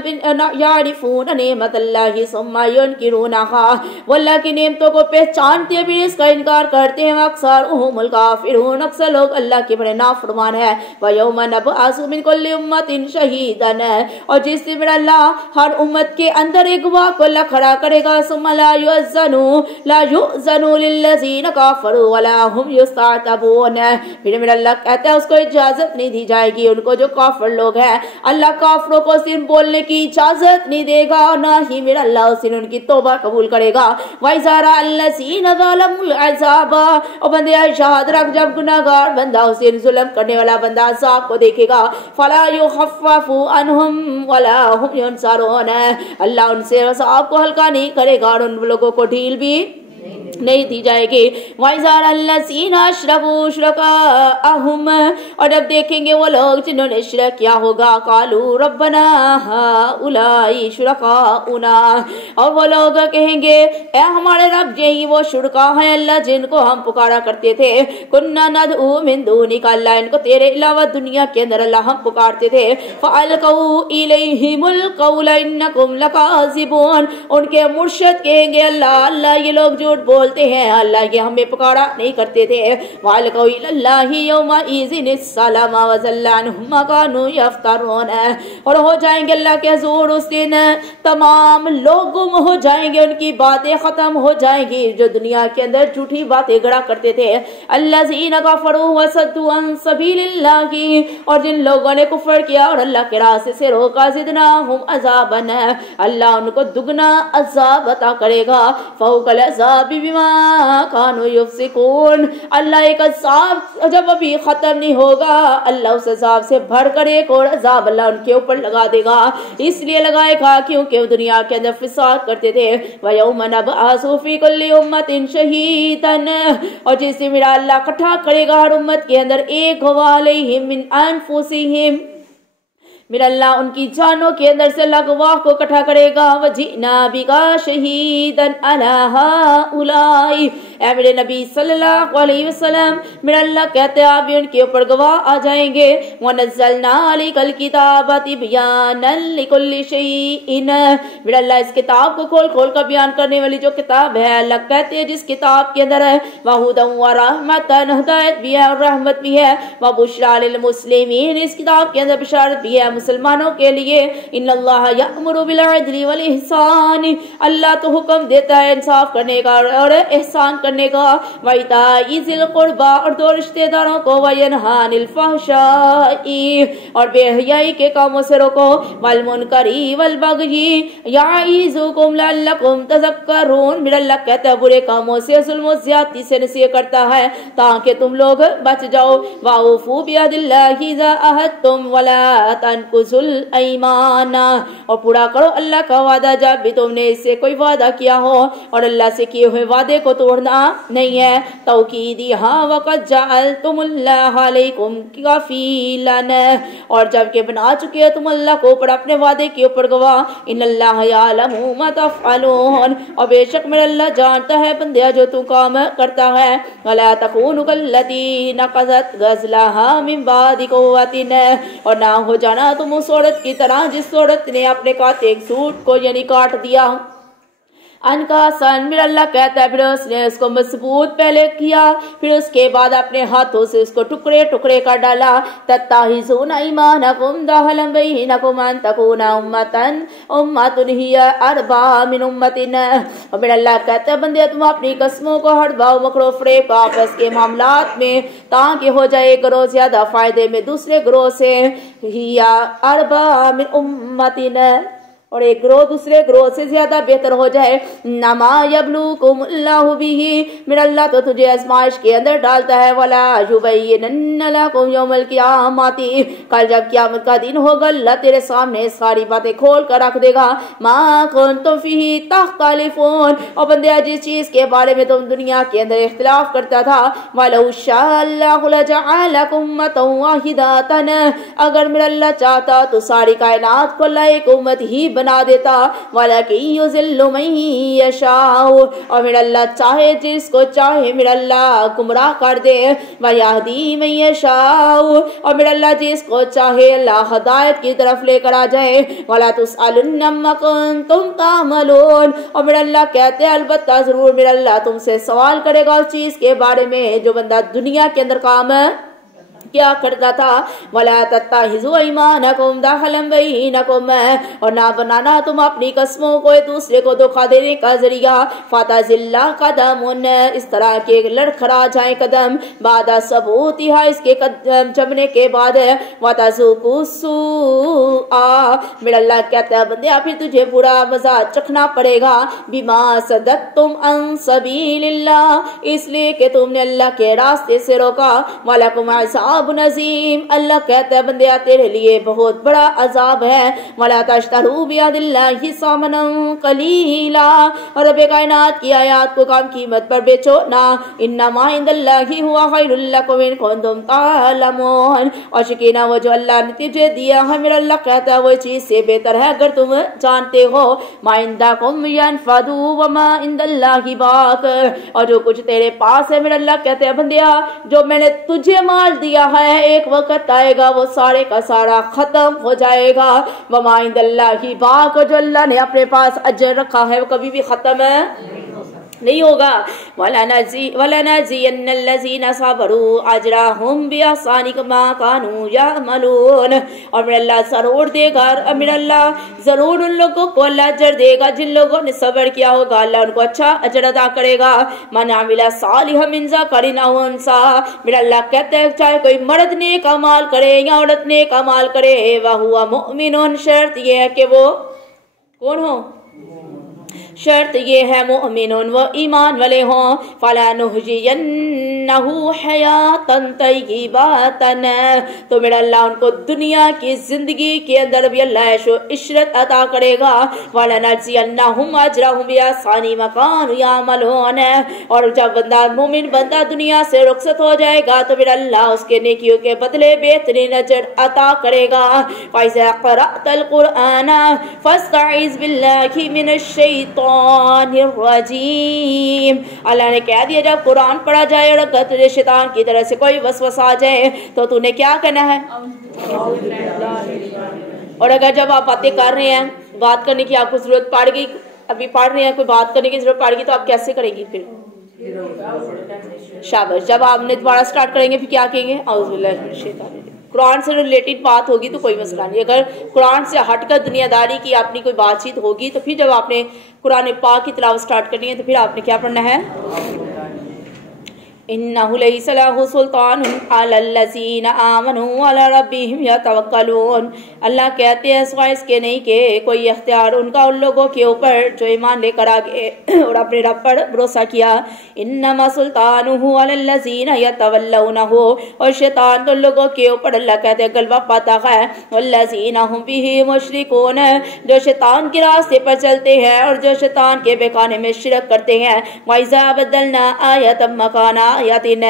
नेमत अल्लाहि सुम्मा युनकिरूनहा, वो अल्लाह की नेमतों को पहचानते भी इसका इनकार करते हैं। अक्सरुहुमुल काफिरून, अक्सर लोग अल्लाह के बड़े नाफरमान है। व यौमा नबअसु मिन कुल्लि उम्मतिन शहीदन, और जिस दिन मेरा अल्लाह हर उम्मत के अंदर एक गवाह को अल्लाह खड़ा करेगा। सुम्मा ला युज़नु लिल्लज़ीना काफरू वला हुम युस्तअतबून, फिर मेरा अल्लाह कहता है उसको इजाजत नहीं दी जाएगी उनको जो काफिर लोग हैं। अल्लाह काफिरों को सिर्फ बोलने की इजाजत नहीं देगा और ना ही मेरा अल्लाह उस दिन उनकी तौबा कबूल करेगा। वैज़ारा अल्लज़ीना ज़लमुल अज़ाबा, और बंदे याद रख जब गुनाहगार बंदा उस दिन जुल्म करने वाला बंदा अज़ाब को देखेगा। फला युखफ़फ़ु अन्हुम वला हुम युनसरून, अल्लाह उनसे अज़ाब को हल्का नहीं करेगा और उन लोगों को ढील भी नहीं दी जाएगी। वैज़ारा अल्लज़ीना अशरकू शुरकाअहुम, और जब देखेंगे वो लोग जिन्होंने शिरक किया होगा। कालू रब्बना हाउलाई शुरकाउना, और वो लोग कहेंगे ए हमारे रब यही वो शुरका है अल्लाह जिनको हम पुकारा करते थे। कुन्ना नदउ मिन दूनिका, अल्लाह इनको तेरे अलावा दुनिया के अंदर अल्लाह हम पुकारते थे। फ़अल्क़ऊ इलैहिमुल क़ौला इन्नकुम लकाज़िबून, उनके मुर्शिद कहेंगे अल्लाह अल्लाह ये लोग झूठ बोलते हैं, अल्लाह ये हमें पुकारा नहीं करते थे। वालक़ौ इलल्लाहि यौमा इज़िन सलामा व ज़ल्ला अन्हुम मा कानू यफ्तरून, और हो जाएंगे अल्लाह के हुज़ूर उस दिन तमाम लोग गुम हो जाएंगे, उनकी बातें खत्म हो जाएंगी जो दुनिया के अंदर झूठी बातें गढ़ा करते थे। अल्लज़ीना कफ़रू व सद्दू अन सबीलिल्लाहि, और जिन लोगों ने कुफ्र किया और अल्लाह के रास्ते से रोका। ज़िदनाहुम अज़ाबन, अल्लाह उनको दुगना अज़ाब अता करेगा। फ़ौक़ल अज़ाबि बिमा कानू युफ़सिकून, अल्लाह एक अज़ाब जब अभी खत्म नहीं होगा अल्लाह उस अज़ाब से भर कर एक और अज़ाब अल्लाह उनके ऊपर लगा देगा। इसलिए लगाएगा क्योंकि वो दुनिया के अंदर फिसाद करते थे। व यौमा नबअसु फ़ी कुल्लि उम्मतिन शहीदन, और जिससे मेरा अल्लाह इकट्ठा करेगा हर उम्मत के अंदर एक गवाह अलैहिम मिन अनफुसिहिम, मेरा अल्लाह उनकी जानों के अंदर से अल्लाह गवाह को इकट्ठा करेगा। वजीना बिका शहीदन अला हाउलाई, ऐ मेरे नबी सल्लल्लाहु अलैहि वसल्लम मेरा अल्लाह कहते हैं आप भी उनके ऊपर गवाह आ जाएंगे। वनज़्ज़लना अलैकल किताब तिबयानन लिकुल्लि शैइन, मेरा अल्लाह इस किताब को खोल खोल कर बयान करने वाली जो किताब है अल्लाह कहते हैं जिस किताब के अंदर है वहुदन व रहमतन, हिदायत भी है और रहमत भी है। व बुशरा लिल मुस्लिमीन, इस किताब के अंदर बिशारत भी है मुसलमानों के लिए। इन्नल्लाह यअमुरु बिल अदली वल इहसान, अल्लाह तो हुक्म देता है इंसाफ करने का और एहसान करने का। व इताई ज़िल कुर्बा, और दो रिश्तेदारों को। व यनहा अनिल फहशाई, और बेहयाई के कामों से रोको। वल मुनकरी वल बग़ी याइज़ुकुम लअल्लकुम तज़क्करून, मेरा अल्लाह कहता है बुरे कामों से जुल्म व ज़्यादती से नसीहत करता है ताकि तुम लोग बच जाओ। वाउफू बिअहदिल्लाहि इज़ा अहदतुम वला तनकुजुल ईमाना, और पूरा करो अल्लाह का वादा जब भी तुमने इससे कोई वादा किया हो, और अल्लाह से किए हुए वादे को तोड़ना नहीं है। तौकीदी हाँ वक़द जअलतुमुल्लाह अलैकुम कफ़ीलन, और जब के बना चुके हो तुम अल्लाह को ऊपर अपने वादे के ऊपर गवाह। इन्नल्लाह यअलमु मा तफ़अलून, और बेशक मेरा अल्लाह जानता है बंदिया जो तू काम करता है। वला तकूनु कल्लती नक़ज़त गज़लहा मिन बादि क़ुव्वतिन, और ना हो जाना तुम उस औरत की तरह जिस औरत ने अपने काते एक सूट को यानी काट दिया। अनकासन मेरा अल्लाह कहता है फिर उसने उसको मजबूत पहले किया, फिर उसके बाद अपने हाथों से उसको टुकड़े टुकड़े कर डाला। तत्ताहिज़ूना ईमानकुम दहलन बैनकुम अन तकूना उम्मतुन हिया अरबा मिन उम्मतिन, और मेरा अल्लाह कहता है बंदे तुम अपनी कसमों को हड़बाओ मकरो फरेब आपस के मामलात में, ताकि हो जाए एक ग्रोह ज्यादा फायदे में दूसरे ग्रोह से, हिया अरबा मिन उम्मतिन, और एक ग्रोह दूसरे ग्रोह से ज्यादा बेहतर हो जाए। नमा यब्लुकुमुल्लाहु बिही, मेरा अल्लाह तो तुझे आजमाइश के अंदर डालता है। वला युबय्यिनन्ना लकुम यौमल क़ियामती, कल जब क़यामत का दिन होगा अल्लाह तेरे सामने सारी बातें खोल कर रख देगा। मा कुन्तुम फीही तख्तलिफून, और बंदे जिस चीज के बारे में तुम दुनिया के अंदर इख्तिलाफ करता था, वलौ शाअल्लाहु लजअलकुम उम्मतन वाहिदतन, अगर मेरा अल्लाह चाहता तो सारी कायनात को अल्लाह एक उम्मत ही बना देता। वलाकिन युज़िल्लु मन यशाउ, और मेरा अल्लाह चाहे जिसको चाहे मेरा अल्लाह गुमराह कर दे। वयहदी मन यशाउ, और मेरा अल्लाह जिसको चाहे अल्लाह हदायत की तरफ लेकर आ जाए। वला तुसअलुन्ना अम्मा कुन्तुम तामलून, और मेरा अल्लाह कहते हैं अलबत्ता जरूर मेरा अल्लाह तुमसे सवाल करेगा उस चीज के बारे में जो बंदा दुनिया के अंदर काम क्या करता था। वला तत्ताहिज़ू ईमानकुम दहलन बैनकुम, और ना बनाना तुम अपनी कसमों को एक दूसरे को धोखा देने का जरिया। फतज़िल्ला कदमुन, इस तरह के लड़खड़ा जाए कदम, बादा सबूतिहा, इसके कदम जमने के बाद। वतज़ूक़ू सूआ, मेरा अल्लाह कहता है बंदे फिर तुझे बुरा मजा चखना पड़ेगा। बिमा सदद्तुम अन सबीलिल्लाह, इसलिए कि तुमने अल्लाह के रास्ते से रोका। वलकुम अज़ाब नज़ीम, अल्लाह कहता है बंदे तेरे लिए बहुत बड़ा अजाब है। वला तश्तरू बिअहदिल्लाहि समनन कलीला, और रब्बे कायनात की आयत को कम कीमत पर बेचो ना। इन्नमा इंदल्लाहि हुवा खैरुल लकुम इन कुंतुम तालमून, और यकीनन वो जो अल्लाह ने तुझे दिया है मेरा अल्लाह कहता है वो चीज से बेहतर है अगर तुम जानते हो। मा इंदकुम यनफदु व मा इंदल्लाहि बाक, और जो कुछ तेरे पास है मेरा अल्लाह कहते हैं बंदिया जो मैंने तुझे माल दिया है एक वक्त आएगा वो सारे का सारा खत्म हो जाएगा। वमा इंदल्लाहि बाक, जो अल्लाह ने अपने पास अजर रखा है वो कभी भी खत्म नहीं होगा। वलनज़ियन्नल्लज़ीना सबरू अजरहुम बिअहसानि मा कानू यअमलून, और मेरा अल्लाह जरूर देगा, मेरा अल्लाह जरूर उन लोगों को अल्लाह अजर देगा जिन लोगों ने सब्र किया होगा, अल्लाह उनको अच्छा अजर अदा करेगा। मन अमिला सालिहन मिन ज़करिन औ उन्सा, मेरा अल्लाह कहते हैं चाहे कोई मर्द नेक अमाल करे या औरत नेक अमाल करे, वहुवा मुमिनुन, शर्त ये है कि वो कौन हो, शर्त ये है मोमिनुन वो ईमान वाले हों। फलानुहयियन्नहु हयातन तय्यिबतन, तो मेरा अल्लाह उनको दुनिया की जिंदगी के अंदर भी अल्लाह ऐशो इशरत अता करेगा। वलनज़ियन्नहुम अजरहुम बिअहसानि मा कानू यअमलून, और जब बंदा मोमिन बंदा दुनिया से रुखसत हो जाएगा तो मेरा अल्लाह उसके नेकियों के बदले बेहतरीन अजर अता करेगा। फइज़ा क़रअतल कुरआन फस्तइज़ बिल्लाहि मिनश शैतानिर रजीम, अल्लाह ने कह दिया जब कुरान पढ़ा जाए और अगर तुझे शैतान की तरफ से कोई वसवसा आ जाए तो तूने क्या करना है। और अगर जब आप बातें कर रहे हैं, बात करने की आपको जरूरत पड़ गई, अभी पढ़ रहे हैं कोई बात करने की जरूरत पड़ गई तो आप कैसे करेंगी फिर, शाबाश। जब आपने दोबारा स्टार्ट करेंगे फिर क्या कहेंगे, औज़ुबिल्लाहि मिनश शैतानिर रजीम। कुरान से रिलेटेड बात होगी तो कोई मसला नहीं, अगर कुरान से हटकर दुनियादारी की अपनी कोई बातचीत होगी तो फिर जब आपने कुरान पाक की तिलावत स्टार्ट करनी है तो फिर आपने क्या पढ़ना है। इन्नहु लैसा लहु सुल्तानुन अलल्लज़ीना आमनू अला रब्बिहिम यतवक्कलून। अल्लाह कहते हैं सिवाय इसके नहीं कि कोई इख्तियार उनका उन लोगों के ऊपर जो ईमान लेकर आगे और अपने रब पर भरोसा किया। इन्नमा सुल्तानुहु अलल्लज़ीना यतवल्लौनहु, और शैतान तो लोगों के ऊपर अल्लाह कहते हैं गलबा पाता है। वल्लज़ीना हुम बिही मुशरिकून, जो शैतान के रास्ते पर चलते हैं और जो शैतान के बेगाने में शिरक करते हैं। वइज़ा बदलना आयतम मकाना आयतिन,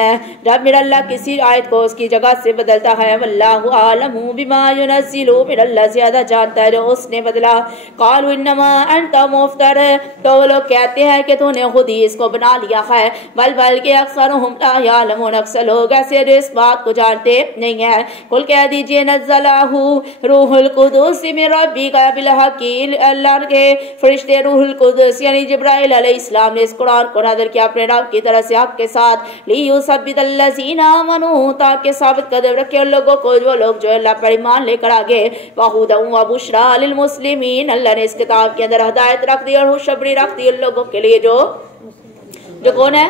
जब मेरा अल्लाह किसी आयत को उसकी जगह से बदलता है। वल्लाहु आलमु बिमा युनज़्ज़िलु, मेरा अल्लाह ज्यादा जानता है जो उसने बदला। क़ालू इन्नमा अंत मुफ्तर, तो वो लोग कहते हैं कि तूने खुद ही इसको बना लिया है। बल्कि अक्सरुहुम ला यअलमून, अक्सर लोग ऐसे जो इस बात को जानते नहीं है। कुल कह दीजिए नज़्ज़लहु रूहुल कुदुस मिन रब्बिका बिल हक़्क़ि, अल्लाह के फरिश्ते रूहुल कुदुस यानी जिब्राइल अलैहिस्सलाम ने इस कुरान को नाज़िल किया अपने रब की तरफ से हक के साथ। लियुसब्बितल्लज़ीना आमनू, ताकि साबित कदम रखे उन लोगों को जो लोग जो अल्लाह पर ईमान लेकर आगे। वहुदन व बुशरा लिल मुस्लिमीन, अल्लाह ने इस किताब के अंदर हिदायत रख दी और खुशखबरी रख दी उन लोगों के लिए जो कौन है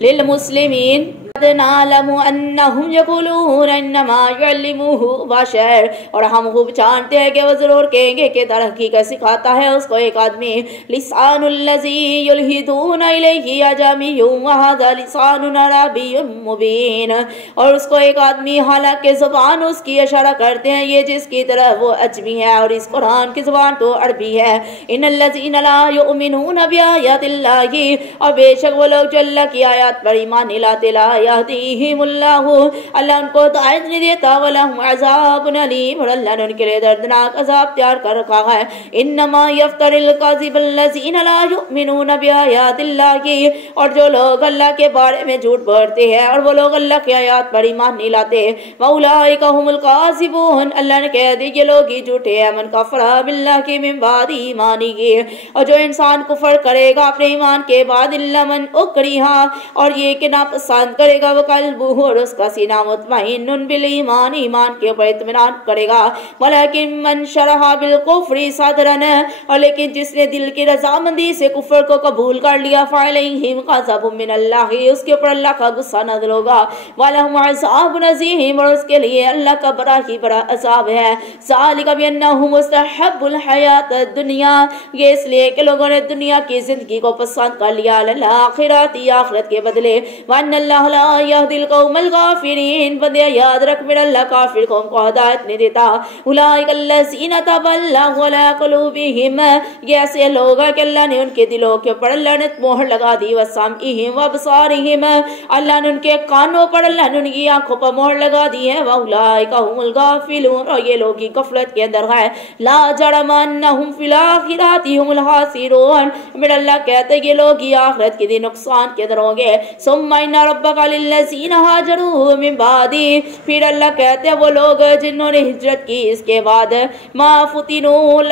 लिल मुस्लिमीन। नालमु अन्नहुम यक़ूलून इन्नमा युअल्लिमुहु बशर, और हम खूब जानते हैं कि वो जरूर कहेंगे कि दर हकीकत सिखाता है उसको एक आदमी। लिसानुल्लज़ी युल्हिदून इलैहि अजमियुन व हाज़ा लिसानुन अरबियुन मुबीन, और उसको एक आदमी हालांकि जुबान उसकी इशारा करते हैं ये जिसकी तरह वो अजमी है, और इस कुरान की जुबान तो अरबी है। इन्नल्लज़ीना ला युमिनून बिआयातिल्लाहि, और बेशक वो लोग जो अल्लाह की आयत पर ईमान नहीं लाते, ला यहदीहिमुल्लाहु, अल्लाह उनको हिदायत नहीं देता। वलहुम अज़ाबुन अलीम, और अल्लाह ने उनके लिए दर्दनाक अज़ाब तैयार कर रखा है। इन्नमा यफ्तरिल कज़िबल्लज़ीना ला युमिनून बिआयातिल्लाहि, और जो लोग अल्लाह के बारे में झूठ बोलते हैं और वो लोग अल्लाह की आयत पर ईमान नहीं लाते। वउलाइका हुमुल काज़िबून, अल्लाह ने कह दी ये लोग ही झूठे हैं। मन कफ़रा बिल्लाहि मिन बादि ईमानिही, और जो इंसान कुफर करेगा अपने ईमान के बाद, इल्ला मन उकरिहा, और ये कि नापसंद करेगा वो कल्बुहु, और उसका सीना मुतमइन्नुन बिल ईमान, ईमान के ऊपर इत्मीनान करेगा। वलाकिन मन शरहा बिल कुफ्रि सदरन, और लेकिन जिसने दिल की रजामंदी से कुफर को कबूल कर लिया, फअलैहिम ग़ज़बुम मिनल्लाहि, उसके ऊपर अल्लाह का गुस्सा नाज़िल होगा। वलहुम अज़ाबुन अज़ीम, और उसके लिए अल्लाह का बड़ा ही बड़ा अज़ाब है। ज़ालिका बिअन्नहुम मुस्तहब्बुल हयातद दुनिया, ये इसलिए कि लोगों ने दुनिया की जिंदगी को पसंद कर लिया, अल आखिरती, आखिरत के बदले। वअन्नल्लाह ला यहदिल कौमल काफिरीन, बंदे याद रख मेरा अल्लाह काफिर कौम को हिदायत नहीं देता। उलाइकल्लज़ीना तबल्लगु अला कुलूबिहिम, ये ऐसे लोग हैं कि अल्लाह ने उनके दिलों के ऊपर अल्लाह ने मोहर लगा दी। वसमइहिम वअबसारिहिम, अल्लाह ने उनके कानों पर अल्लाह ने उनकी आंखों पर मोहर लगा दी है। वउलाइका हुमुल गाफिलून, और ये लोग ही गफलत के अंदर है। ला जरम अन्नहुम फिल आखिरति हुमुल खासिरून, मेरा अल्लाह कहते हैं ये लोग ही आखिरत के दिन नुकसान के अंदर होंगे। सुम्मा इन्ना रब्बका लिल्लज़ीना हाजरू मिन बादी, फिर अल्लाह कहते हैं वो लोग जिन्होंने हिजरत की इसके बाद, मा फुतिनू,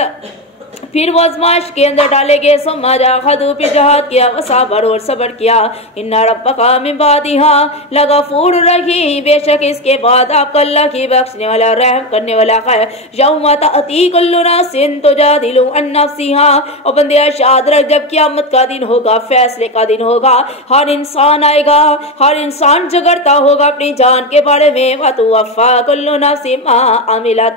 फिर वो आज़माइश के अंदर डाले गए। समाजाहदू, फिर जहाद किया, वसाबर, और सबर किया। इन्ना रब्बका मिन बादिहा लगफूर रहीम, बेशक इसके बाद आपका अल्लाह की बख्शने वाला रहम करने वाला है। यौमा तअती कुल्लु नफ्सिन तुजादिलु अन नफ्सिहा, और बंदे याद रख जब क़यामत का दिन होगा, फैसले का दिन होगा, हर इंसान आएगा, हर इंसान झगड़ता होगा अपनी जान के बारे में। वतुवफ़ा कुल्लु नफ्सिन मा अमिलत,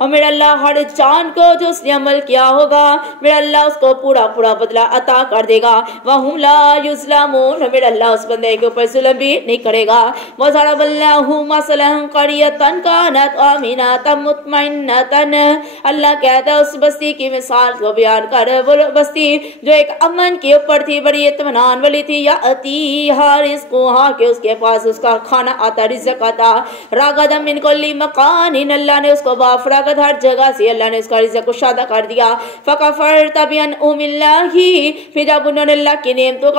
और मेरा अल्लाह हर जान को जो उसने अमल किया होगा मेरा अल्लाह उसको पूरा पूरा बदला अता कर देगा। वहुम ला युज़लमून, मेरा अल्लाह उस बंदे के ऊपर जुल्म भी नहीं करेगा। वज़रबल्लाहु मसलन क़रियतन कानत आमिनतन मुतमइन्नतन, अल्लाह कहता है उस बस्ती की मिसाल को बयान कर, वो बस्ती जो एक अमन के ऊपर थी, बड़ी इत्मीनान वाली थी। या अतीहा रिज़्क़ुहा, के उसके पास उसका खाना आता, रिज़्क़ आता। रगदम मिन कुल्ली मकानिन, अल्लाह ने उसको बाफरागत हर जगह से अल्लाह ने उसका रिज़्क़ कुशादा कर दिया। फ़कफ़रत बिअनउमिल्लाहि, फिर जब उन्होंने अल्लाह की नेमतों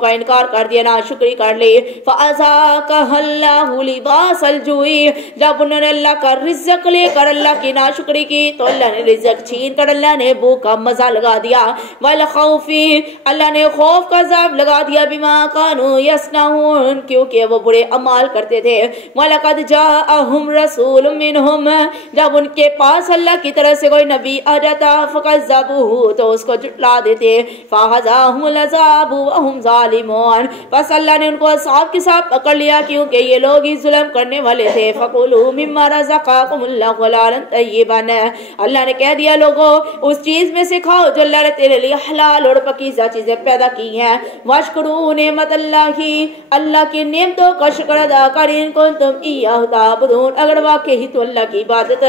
का इनकार कर दिया, ना शुक्री कर ली। फ़अज़ाक़हल्लाहु लिबासल जुई, जब उन्होंने अल्लाह का रिज़्क़ लेकर अल्लाह की नाशुक्री की तो अल्लाह ने रिज़्क़ छीन कर अल्लाह ने भूख का मजा लगा दिया। वल खौफ़ी, अल्लाह ने खौफ का अज़ाब लगा दिया। बिमा कानू यसनऊन, क्योंकि वो बुरे अमाल करते थे। वलक़द जाअहुम रसूलुम मिनहुम, जब उनके पास अल्लाह की तरफ से कोई नबी आ जाता फकज़्ज़बूहु तो उसको झुठला देते, फ़अख़ज़ahumul अज़ाबु वहुम ज़ालिमून, बस अल्लाह ने उनको अज़ाब के साथ पकड़ लिया क्योंकि ये लोग ही जुल्म करने वाले थे। फ़कुलू मिम्मा रज़क़कुमुल्लाहु हलालन तय्यिबन, अल्लाह ने कह दिया लोगों उस चीज में से खाओ जो अल्लाह ने तेरे लिए हलाल और पकीज़ा चीजें पैदा की हैं। वश्कुरू नेमतल्लाही, अल्लाह की नेमतों का शुक्र अदा करें, इन कुंतुम इय्याहु ताबुदून, अगर वाकई ही तो अल्लाह की इबादत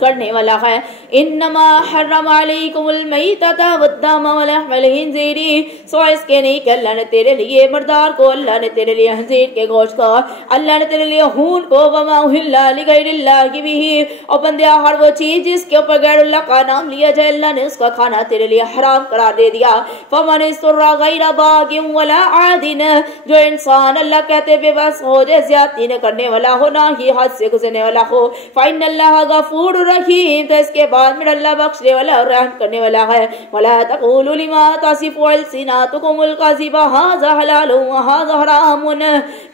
करने वाला है। इन्नमा हर्रम अलैकुमुल मैतता वद्दम वलहमल खिंज़ीरी, सो इसके नहीं कि अल्लाह ने तेरे लिए मर्दार को, अल्लाह ने तेरे लिए खंजीर के गोश्त को, अल्लाह ने तेरे लिए खून को, वमा उहिल्ला लिगैरिल्लाहि बिही, और बंदिया हर वो चीज जिसके ऊपर गैरुल्लाह का नाम लिया जाए अल्लाह ने उसका खाना तेरे लिए हराम करार दे दिया। फमन इस्तुर्रा गैरा बागिन वला आदिन, जो इंसान अल्लाह कहते बेबस हो जाए, ज्यादती न करने वाला हो ना ही हद से गुजरने वाला हो, फइन्नल्लाह गफूर रहीम, तो इसके बाद मेरा अल्लाह बख्शने वाला और रहम करने वाला है। वला तक़ूलू लिमा तसिफु अलसिनातुकुमुल कज़िबा हाज़ा हलालुन व हाज़ा हरामुन,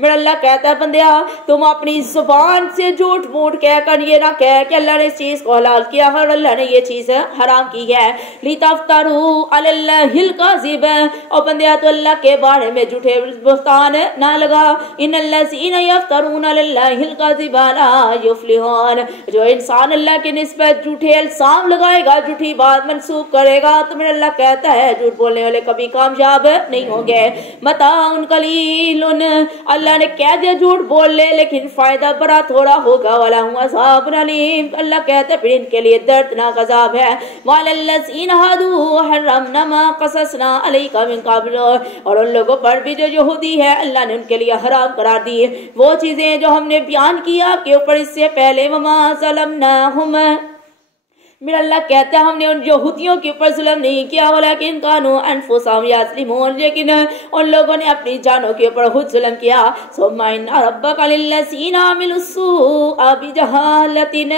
मेरा अल्लाह कहता है बंदिया तुम अपनी जुबान से झूठ मूठ कह कर ये ना कह कि अल्लाह ने इस चीज को हलाल किया है और अल्लाह ने ये चीज हराम की है। लितफ्तरू अलल्लाहिल कज़िब, और बंदिया तो अल्लाह के बारे में झूठे बुहतान ना लगा। इन्नल्लज़ीना यफ्तरून अलल्लाहिल कज़िबा ला युफ्लिहून, जो इंसान अल्लाह के निस्बत झूठे इल्जाम लगाएगा, झूठी बात मंसूब करेगा, तो मेरा अल्लाह कहता है झूठ बोलने वाले कभी कामयाब नहीं होंगे। मताउन कलीलुन, अल्लाह ने कह दिया झूठ बोल ले लेकिन फायदा बड़ा थोड़ा होगा। वाला हुआ अज़ाबुन अलीम, अल्लाह कहता है फिर इनके लिए दर्दनाक अज़ाब है। वलल्लज़ीना हादू हर्रमना मा क़ससना अलैका मिन क़ब्ल, और उन लोगों पर भी जो यहूदी है अल्लाह ने उनके लिए हराम करार दी वो चीजें जो हमने बयान की आपके ऊपर इससे पहले। वमा ज़लमनाहुम, मेरा अल्लाह कहता है हमने उन यहूदियों के ऊपर जुल्म नहीं किया, वलाकिन कानू अनफुसहुम यज़लिमून, लेकिन उन लोगों ने अपनी जानों के ऊपर खुद जुल्म किया। सुम्मा इन्ना रब्बका लिल्लज़ीना अमिलुस्सूअ बिजहालतिन,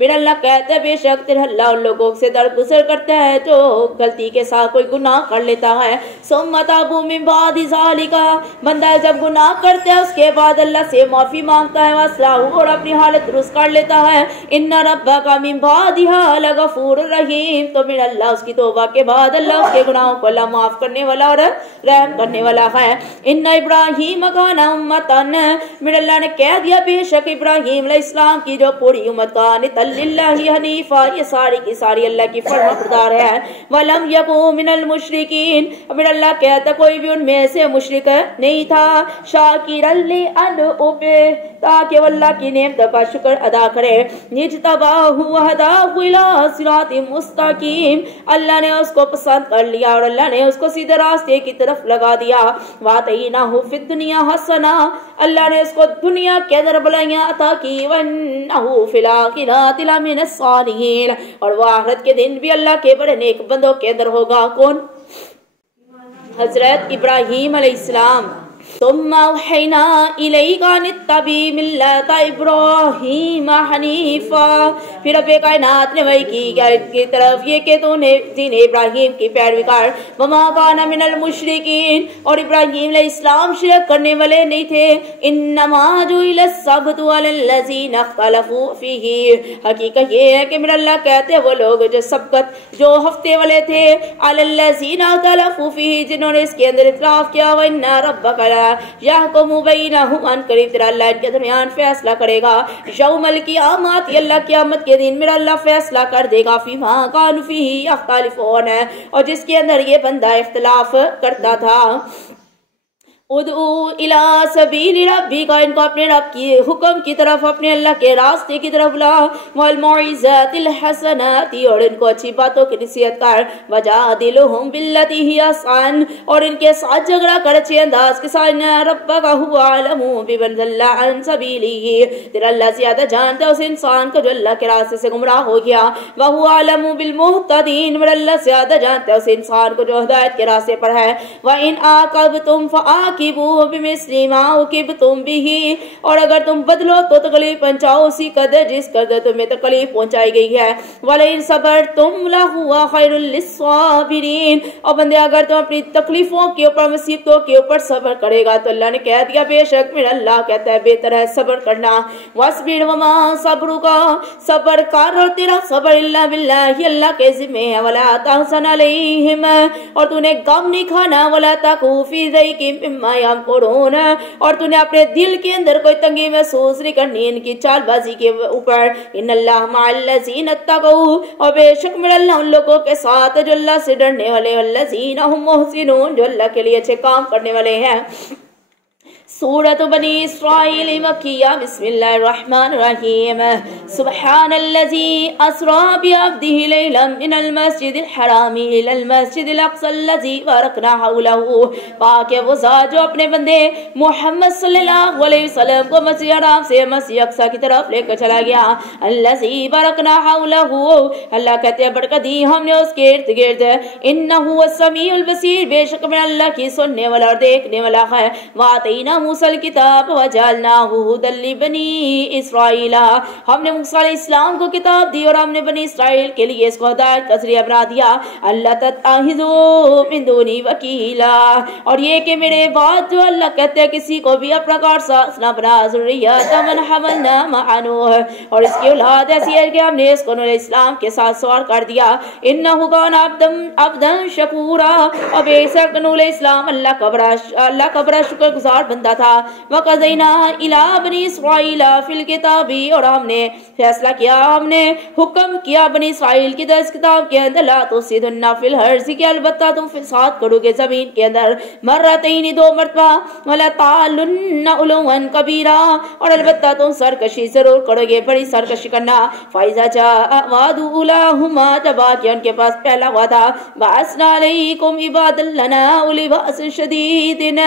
मेरा अल्लाह कहता है बेशक तेरा अल्लाह उन लोगों से दरगुजर करता है जो गलती के साथ कोई गुनाह कर लेता है। सुम्मा ताबू मिन बादि ज़ालिका, बंदा जब गुनाह करता है उसके बाद अल्लाह से माफी मांगता है, वस्लाहु, और अपनी हालत दुरुस्त कर लेता है। इन्ना रब्बका मिन बादिहा गफूर रहीम, तो मेरा अल्लाह उसकी तौबा के बाद अल्लाह उसके गुनाहों को अल्लाह माफ करने वाला और रहम करने वाला है। इन्ना इब्राहीम काना उम्मतन, मेरा अल्लाह ने कह दिया बेशक इब्राहीम अलैहिस्सलाम की जो पूरी उम्मत कानितल लिल्लाहि हनीफा, ये सारी की सारी अल्लाह की फरमाबरदार है। वलम यकू मिनल मुशरिकीन, मेरा अल्लाह कहता कोई भी उनमें से मुशरिक नहीं था। शाकिरल लिअनउमे, ताकि अल्लाह की नेमतों का शुक्र अदा करे। निजतबाहु वहदाहु इला सिरातिम मुस्तकीम, अल्लाह ने उसको पसंद कर लिया और अल्लाह ने उसको सीधे रास्ते की तरफ लगा दिया। वातईनाहु फिद दुनिया हसना, अल्लाह ने उसको दुनिया के अंदर भलाइयां अता की। वन्नहु फिल आखिरति लमिनस सालिहीन, और वो आखिरत के दिन भी अल्लाह के बड़े नेक बंदों के अंदर होगा। कौन? हजरत इब्राहीम अलैहिस्सलाम। तुम्मा औहैना इलैका नित्तबी मिल्लत इब्राहीम हनीफा, फिर रब्बे कायनात ने वही की तरफ ये कि तूने दीन इब्राहीम की पैरवी कर। वमा काना मिनल मुशरिकीन, और इब्राहीम अलैहिस्सलाम शिरक करने वाले नहीं थे। इन्नमा जुइलस सब्तु अलल्लज़ीना इख्तलफू फीही, हकीकत ये है कि मेरा अल्लाह कहते हैं वो लोग जो सबकत जो हफ्ते वाले थे, अलल्लज़ीना इख्तलफू फीही, जिन्होंने इसके अंदर इख्तिलाफ किया। व इन्ना रब्बका यहकुमु बैनहुम, अनकरीब तेरा अल्लाह इनके दरमियान फैसला करेगा। यौमल क़ियामत, अल्लाह क़यामत के दिन मेरा अल्लाह फैसला कर देगा। फीमा कानू फीही यख्तलिफून, और जिसके अंदर ये बंदा इख्तिलाफ करता था। उदू इला सबीली रब्बिका, इनको अपने रब की हुक्म की तरफ, अपने अल्लाह के रास्ते की तरफ बुला। वल मौइज़तिल हसनाती, और इनको अच्छी बातों की नसीहत कर। वजादिलहुम बिल्लती ही आसान, और इनके साथ झगड़ा कर अच्छे अंदाज के साथ। रब्बका हुवा अलमु बिमन ज़ल्ला अन सबीलिही, तेरा अल्लाह ज्यादा जानता है उस इंसान को जो अल्लाह के रास्ते से गुमराह हो गया। व हुवा अलमु बिल मुहतदीन, मेरा अल्लाह ज्यादा जानता है उस इंसान को जो हिदायत के रास्ते पर है। व इन आक़बतुम फ़आक़िबू आकिबू बिमिस्ली मा उकिबतुम बिही, और अगर तुम बदलो तो तकलीफ पहुंचाओ उसी कदर जिस कदर तुम्हें तकलीफ पहुंचाई गई है। वलइन सबरतुम लहुवा खैरुल लिस्साबिरीन, और बंदे अगर तुम अपनी तकलीफों के ऊपर मुसीबतों के ऊपर सब्र करेगा तो अल्लाह ने कह दिया बेशक मेरा अल्लाह कहता है बेहतर है सब्र करना। वस्बिर वमा सब्रुका, सब्र कर और तेरा सब्र इल्ला बिल्लाह अल्लाह के जिम्मे है। वला तहसन अलैहिम, और तूने गम नहीं खाना। वला तकू फी ज़ैकिम मिम्मा यमकुरून, और तूने अपने दिल के अंदर कोई तंगी महसूस नहीं करनी इनकी चालबाजी के ऊपर। इन्नल्लाह मअल्लज़ीना तक़ऊ, और बेशक मेरा अल्लाह उन लोगों के साथ जो अल्लाह से डरने वाले, वल्लज़ीना हुम मुहसिनून, जो अल्लाह के लिए अच्छे काम करने वाले हैं। सूरत बनी इस्राईल मक्किया। बिस्मिल्लाहिर्रहमानिर्रहीम। सुब्हानल्लज़ी अस्रा बिअब्दिही लैलन मिनल मस्जिदिल हरामी इलल मस्जिदिल अक़्सल्लज़ी बारकना हौलहू, पाक है वो ज़ात जो अपने बंदे मोहम्मद सल्लल्लाहु अलैहि वसल्लम को मस्जिद हराम से मस्जिद अक़सा की तरफ लेकर चला गया। अल्लज़ी बारकना हौलहू, अल्लाह कहते हैं बरकत दी हमने उसके इर्द गिर्द। इन्नहु वस्समीउल बसीर, बेशक मैं अल्लाह की सुनने वाला और देखने वाला है। वातईना मूसल किताब वजअलनाहु हुदल लिबनी इस्राईला, हमने मूसा अलैहिस्सलाम को किताब दी और हमने बनी इसराइल के लिए इसको हिदायत का ज़रिया बना दिया। अल्लाह तत्ताहिज़ू मिन दूनी वकीला, और ये कि मेरे बाद जो अल्लाह कहते हैं किसी को भी अपना कारसाज न बना। ज़ुर्रियत मन हमलना मअ नूह, और इसकी औलाद ऐसी है कि हमने इसको नूह अलैहिस्सलाम के साथ सवार कर दिया। इन्नहु कान अब्दन शकूरा, और बेशक नूह अलैहिस्सलाम अल्लाह का बड़ा शुक्रगुजार बंदा था। वक़ज़ैना इला बनी इस्राईला फिल किताबी, और हमने फैसला किया, हमने हुक्म किया बनी इसराइल की दस किताब के अंदर, ला तुफ़सिदुन्ना फिल अर्ज़, कि अलबत्ता तुम फिसाद करोगे जमीन के अंदर। मर्रतैनी, दो मरतबा। वला तालुन्ना उलुवन कबीरा, और अलबत्ता तुम सरकशी जरूर करोगे, बड़ी सरकशी करना। फ़इज़ा जाअ वअदु उलाहुमा, जब आ गया उनके पास पहला वादा। बअसना अलैकुम इबादन लना उली बअसिन शदीदिन,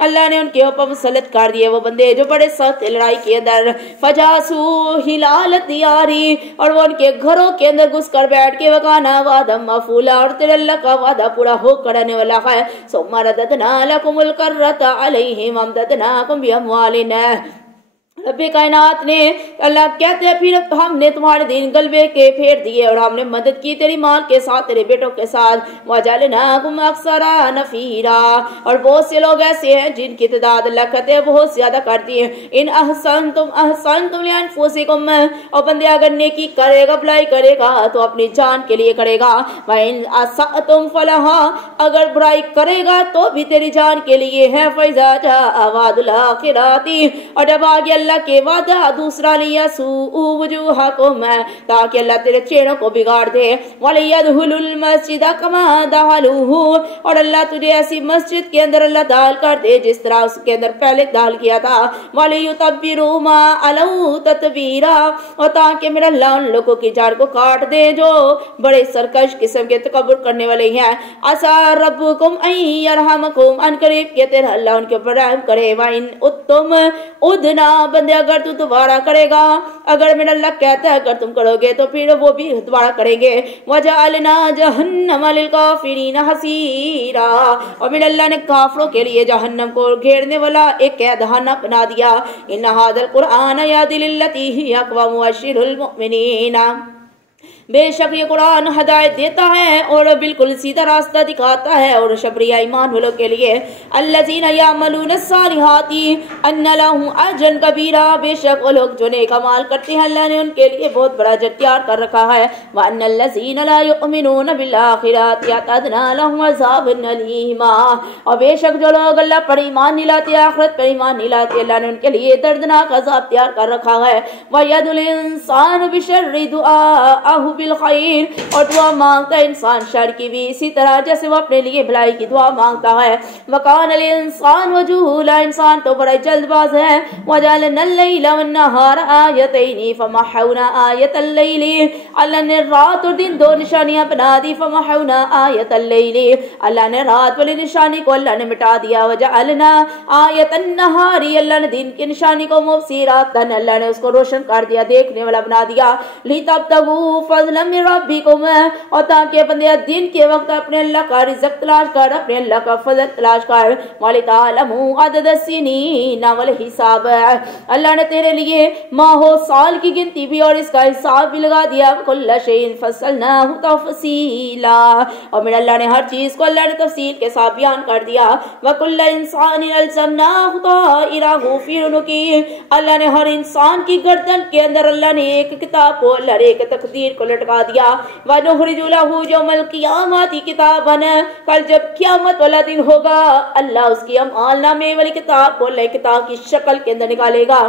अल्लाह ने उनके ऊपर मुसल्लत कर दिए वो बंदे जो बड़े सख्त लड़ाई के अंदर। फजासू हिलाल दियारी, और वो उनके घरों के अंदर घुस कर बैठ के वकाना वादम मफूला, और तेरे अल्लाह का वादा पूरा हो करने वाला है। सुम्मा रददना लकुमुल कर्रता अलैहिम अमददनाकुम बिअमवालिन, रब्बे कायनात ने अल्लाह कहते हैं फिर हमने तुम्हारे दिन गलबे के फेर दिए और हमने मदद की तेरी माल के साथ, तेरे बेटों के साथ। वजअलनाकुम अक्सरा नफीरा, और बहुत से लोग ऐसे हैं जिनकी तादाद अल्लाह कहते हैं बहुत ज्यादा करती है। इन अहसनतुम लिअनफुसिकुम, और बंदे अगर नेकी करेगा भलाई करेगा तो अपनी जान के लिए करेगा। वइन असअतुम फलहा, अगर बुराई करेगा तो भी तेरी जान के लिए है। फइज़ा जाअ वअदुल आखिरती, और जब आ गया अल्लाह के वादा दूसरा, लिया वुजूहकुम, ताकि अल्लाह तेरे चेहरों को बिगाड़ दे। वलियदखुलुल मस्जिद कमा दखलूहु, और अल्लाह तुझे ऐसी मस्जिद के अंदर अल्लाह दाखिल कर दे जिस तरह उसके अंदर पहले दाखिल किया था। वलियुतब्बिरू मा अलौ ततबीरा, और ताकि मेरा अल्लाह उन लोगों की जान को काट दे जो बड़े सरकश किस्म के तकब्बुर करने वाले हैं। असा रब्बुकुम अन यरहमकुम, अन करीब के तेरा अल्लाह उनके ऊपर रहम करे। वइन उत्तुम उदना, बंदे अगर तू दोबारा करेगा, अगर मेरा अल्लाह कहता है अगर तुम करोगे तो फिर वो भी दोबारा करेंगे। वजअलना जहन्नम लिलकाफिरीन हसीरा, और मेरे अल्लाह ने काफिरों के लिए जहन्नम को घेरने वाला एक कैदखाना बना दिया। इन हादल कुरआन यहदी लिल्लती हिया अक़वम वबश्शिरिल मुमिनीन, बेशक ये कुरान हदायत देता है और बिल्कुल सीधा रास्ता दिखाता है और शबरिया ईमान वालों के लिए। अल्लज़ीना यामलून अस्सालिहाती अन्ना लहुम अजरन कबीरा, बेशक वो लोग जो नेक अमाल करते हैं अल्लाह ने उनके लिए बहुत बड़ा अजर तैयार कर रखा है। व अन्नल्लज़ीना ला युमिनून बिल आखिरति अतदना लहुम अज़ाबन अलीमा, और बेशक जो लोग अल्लाह पर ईमान नहीं लाते, आखिरत पर ईमान नहीं लाते, अल्लाह ने उनके लिए दर्दनाक अज़ाब तैयार कर रखा है। व यदुल इंसान बिशर्रि दुआअहु बिल खैर, और दुआ मांगता है इंसान शर की भी इसी तरह जैसे वो अपने लिए भलाई की दुआ मांगता है। वकान अल इंसान वजूला, इंसान तो बड़ा जल्दबाज है। वजअलनल लैला वन्नहार आयतैनी फमहौना आयतल लैली, अल्लाह ने रात और दिन दो निशानियां बना दी। फमहौना आयतल लैली, अल्लाह ने रात वाली निशानी को अल्लाह ने मिटा दिया। वजअलना आयतन नहारी, अल्लाह ने दिन की निशानी को मुबसिरातन, अल्लाह ने उसको रोशन कर दिया, देखने वाला बना दिया। लितब्तगू फज़लन मिन रब्बिकुम, और ताकि बंदे दिन के वक्त अपने अल्लाह का रिज़्क़ तलाश कर, अपने अल्लाह का फजल तलाश कर। वलितअलमू अदद सिनीन वल हिसाब, अल्लाह ने तेरे लिए माहो साल की गिनती भी और इसका हिसाब भी लगा दिया। कुल्ल शैइन फस्सलनाहु तफसीला, और मेरे अल्लाह ने हर चीज को अल्लाह ने तफसील के साथ बयान कर दिया। वकुल्ल इंसानिन अलज़मनाहु ताइरहु फी उनुकी, अल्लाह ने हर इंसान की गर्दन के अंदर अल्लाह ने एक किताब को, अल्लाह ने एक तकदीर को लटका दिया। वनुखरिजु लहू यौमल क़ियामति किताबन, कल जब क़यामत वाला दिन होगा अल्लाह उसकी अमाल नामे वाली किताब को अल्लाह किताब की शक्ल के अंदर निकालेगा।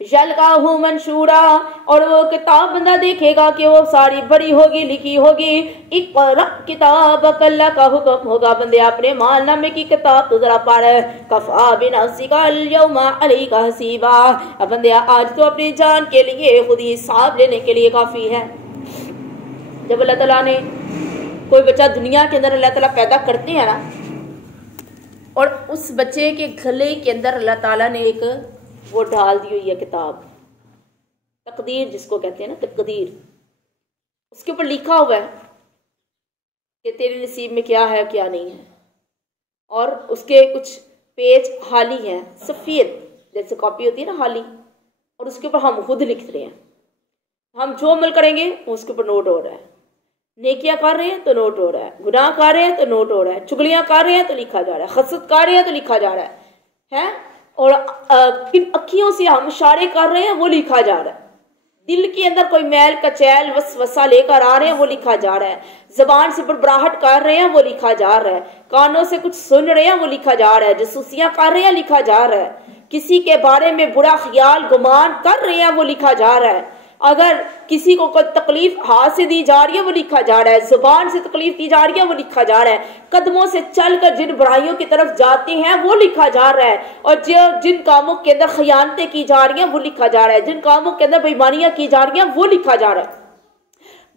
यल्काहु मंशूरा, और वो किताब बंदा देखेगा कि वो सारी बड़ी होगी, लिखी होगी। इक़रा किताबक, अल्लाह का हुक्म होगा बंदे अपने माल नामे की किताब तो जरा पढ़। कफ़ा बिनफ़्सिका अल-यौमा अलैका हसीबा, अब बंदे आज तो अपनी जान के लिए खुद ही हिसाब लेने के लिए काफी है। जब अल्लाह ताला ने कोई बच्चा दुनिया के अंदर अल्लाह ताला पैदा करते हैं ना, और उस बच्चे के गले के अंदर अल्लाह ताला ने एक वो डाल दी हुई है किताब, तकदीर जिसको कहते हैं ना, तकदीर। उसके ऊपर लिखा हुआ है कि तेरे नसीब में क्या है क्या नहीं है, और उसके कुछ पेज हाली हैं सफ़ेद, जैसे कॉपी होती है ना हाली, और उसके ऊपर हम खुद लिख रहे हैं। हम जो अमल करेंगे उसके ऊपर नोट हो रहा है, नेकियां कर रहे हैं तो नोट हो रहा है, गुनाह कर रहे हैं तो नोट हो रहा है, चुगलियां कर रहे हैं तो लिखा जा रहा है, खसत कर रहे हैं तो लिखा जा रहा है? और किन अखियों से हम इशारे कर रहे हैं वो लिखा जा रहा है। दिल के अंदर कोई मैल कचैल वसवसा लेकर आ रहे हैं वो लिखा जा रहा है। जबान से बड़बड़ाहट कर रहे हैं वो लिखा जा रहा है। कानों से कुछ सुन रहे हैं वो लिखा जा रहा है। जासूसियां कर रहे हैं लिखा जा रहा है। किसी के बारे में बुरा ख्याल गुमान कर रहे हैं वो लिखा जा रहा है। अगर किसी को कोई तकलीफ हाथ से दी जा रही है वो लिखा जा रहा है। जुबान से तकलीफ दी जा रही है वो लिखा जा रहा है। कदमों से चलकर जिन बुराइयों की तरफ जाते हैं वो लिखा जा रहा है। और जिन कामों के अंदर खयानतें की जा रही हैं वो लिखा जा रहा है। जिन कामों के अंदर बेईमानियां की जा रही हैं वो लिखा जा रहा है।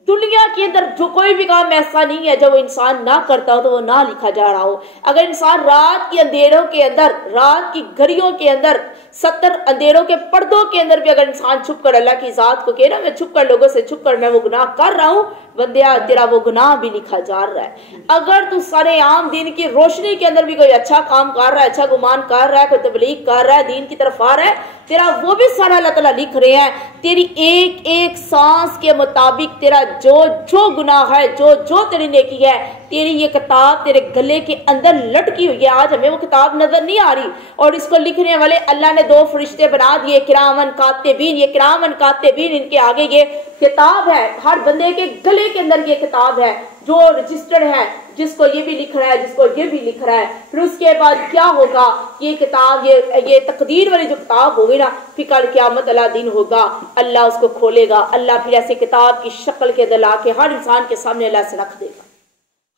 दुनिया के अंदर जो कोई भी काम ऐसा नहीं है जो वो इंसान ना करता हो तो वो ना लिखा जा रहा हो। अगर इंसान रात के अंधेरों के अंदर, रात की घड़ियों के अंदर, 70 अंधेरों के पर्दों के अंदर भी अगर इंसान छुप कर अल्लाह की जात को कहे ना, मैं छुप कर लोगों से छुप कर मैं वो गुनाह कर रहा हूँ, बंदिया तेरा वो गुनाह भी लिखा जा रहा है। अगर तू सारे आम दिन की रोशनी के अंदर भी कोई अच्छा काम कर रहा है, अच्छा गुमान कर रहा है, कोई तबलीग कर रहा है, दीन की तरफ आ रहा है, तेरा वो भी सारा अल्लाह ताला लिख रहे हैं। तेरी एक एक सांस के मुताबिक तेरा जो जो गुनाह है, जो जो तेरी नेकी है, तेरी ये किताब तेरे गले के अंदर लटकी हुई है। आज हमें वो किताब नजर नहीं आ रही, और इसको लिखने वाले अल्लाह ने 2 फरिश्ते बना दिए, किरामन कातिबीन। ये किरामन कातिबीन, इनके आगे ये किताब है। हर बंदे के गले के अंदर ये किताब है जो रजिस्टर्ड है, जिसको ये भी लिख रहा है, जिसको ये भी लिख रहा है। फिर उसके बाद क्या होगा, ये किताब, ये तकदीर वाली जो किताब होगी ना, फिर कल क़यामत वाला दिन होगा, अल्लाह उसको खोलेगा। अल्लाह फिर ऐसे किताब की शक्ल के अंदर ला के हर इंसान के सामने अल्लाह से रख देगा।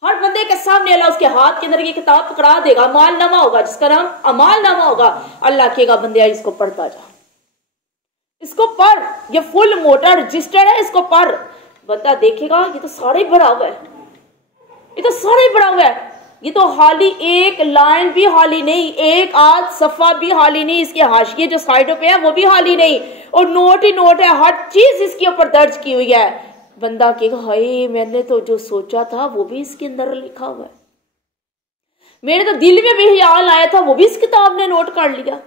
हर बंदे के सामने अल्लाह उसके हाथ के अंदर ये किताब पकड़ा देगा। अमालनामा होगा, जिसका नाम अमालनामा होगा। अल्लाह कहेगा बंदे इसको पढ़ता जा, इसको पढ़, ये फुल मोटा रजिस्टर्ड है, इसको पढ़। बंदा देखेगा ये तो सारा ही भरा हुआ है, ये तो सारा ही भरा हुआ है, ये तो हाली एक लाइन भी हाली नहीं, एक आध सफा भी हाली नहीं, इसके हाशिए जो साइडों पे है वो भी हाली नहीं, और नोट ही नोट है, हर चीज इसके ऊपर दर्ज की हुई है। बंदा कहेगा हाय मैंने तो जो सोचा था वो भी इसके अंदर लिखा हुआ है, मेरे तो दिल में भी ख्याल आया था वो भी इस किताब ने नोट कर लिया।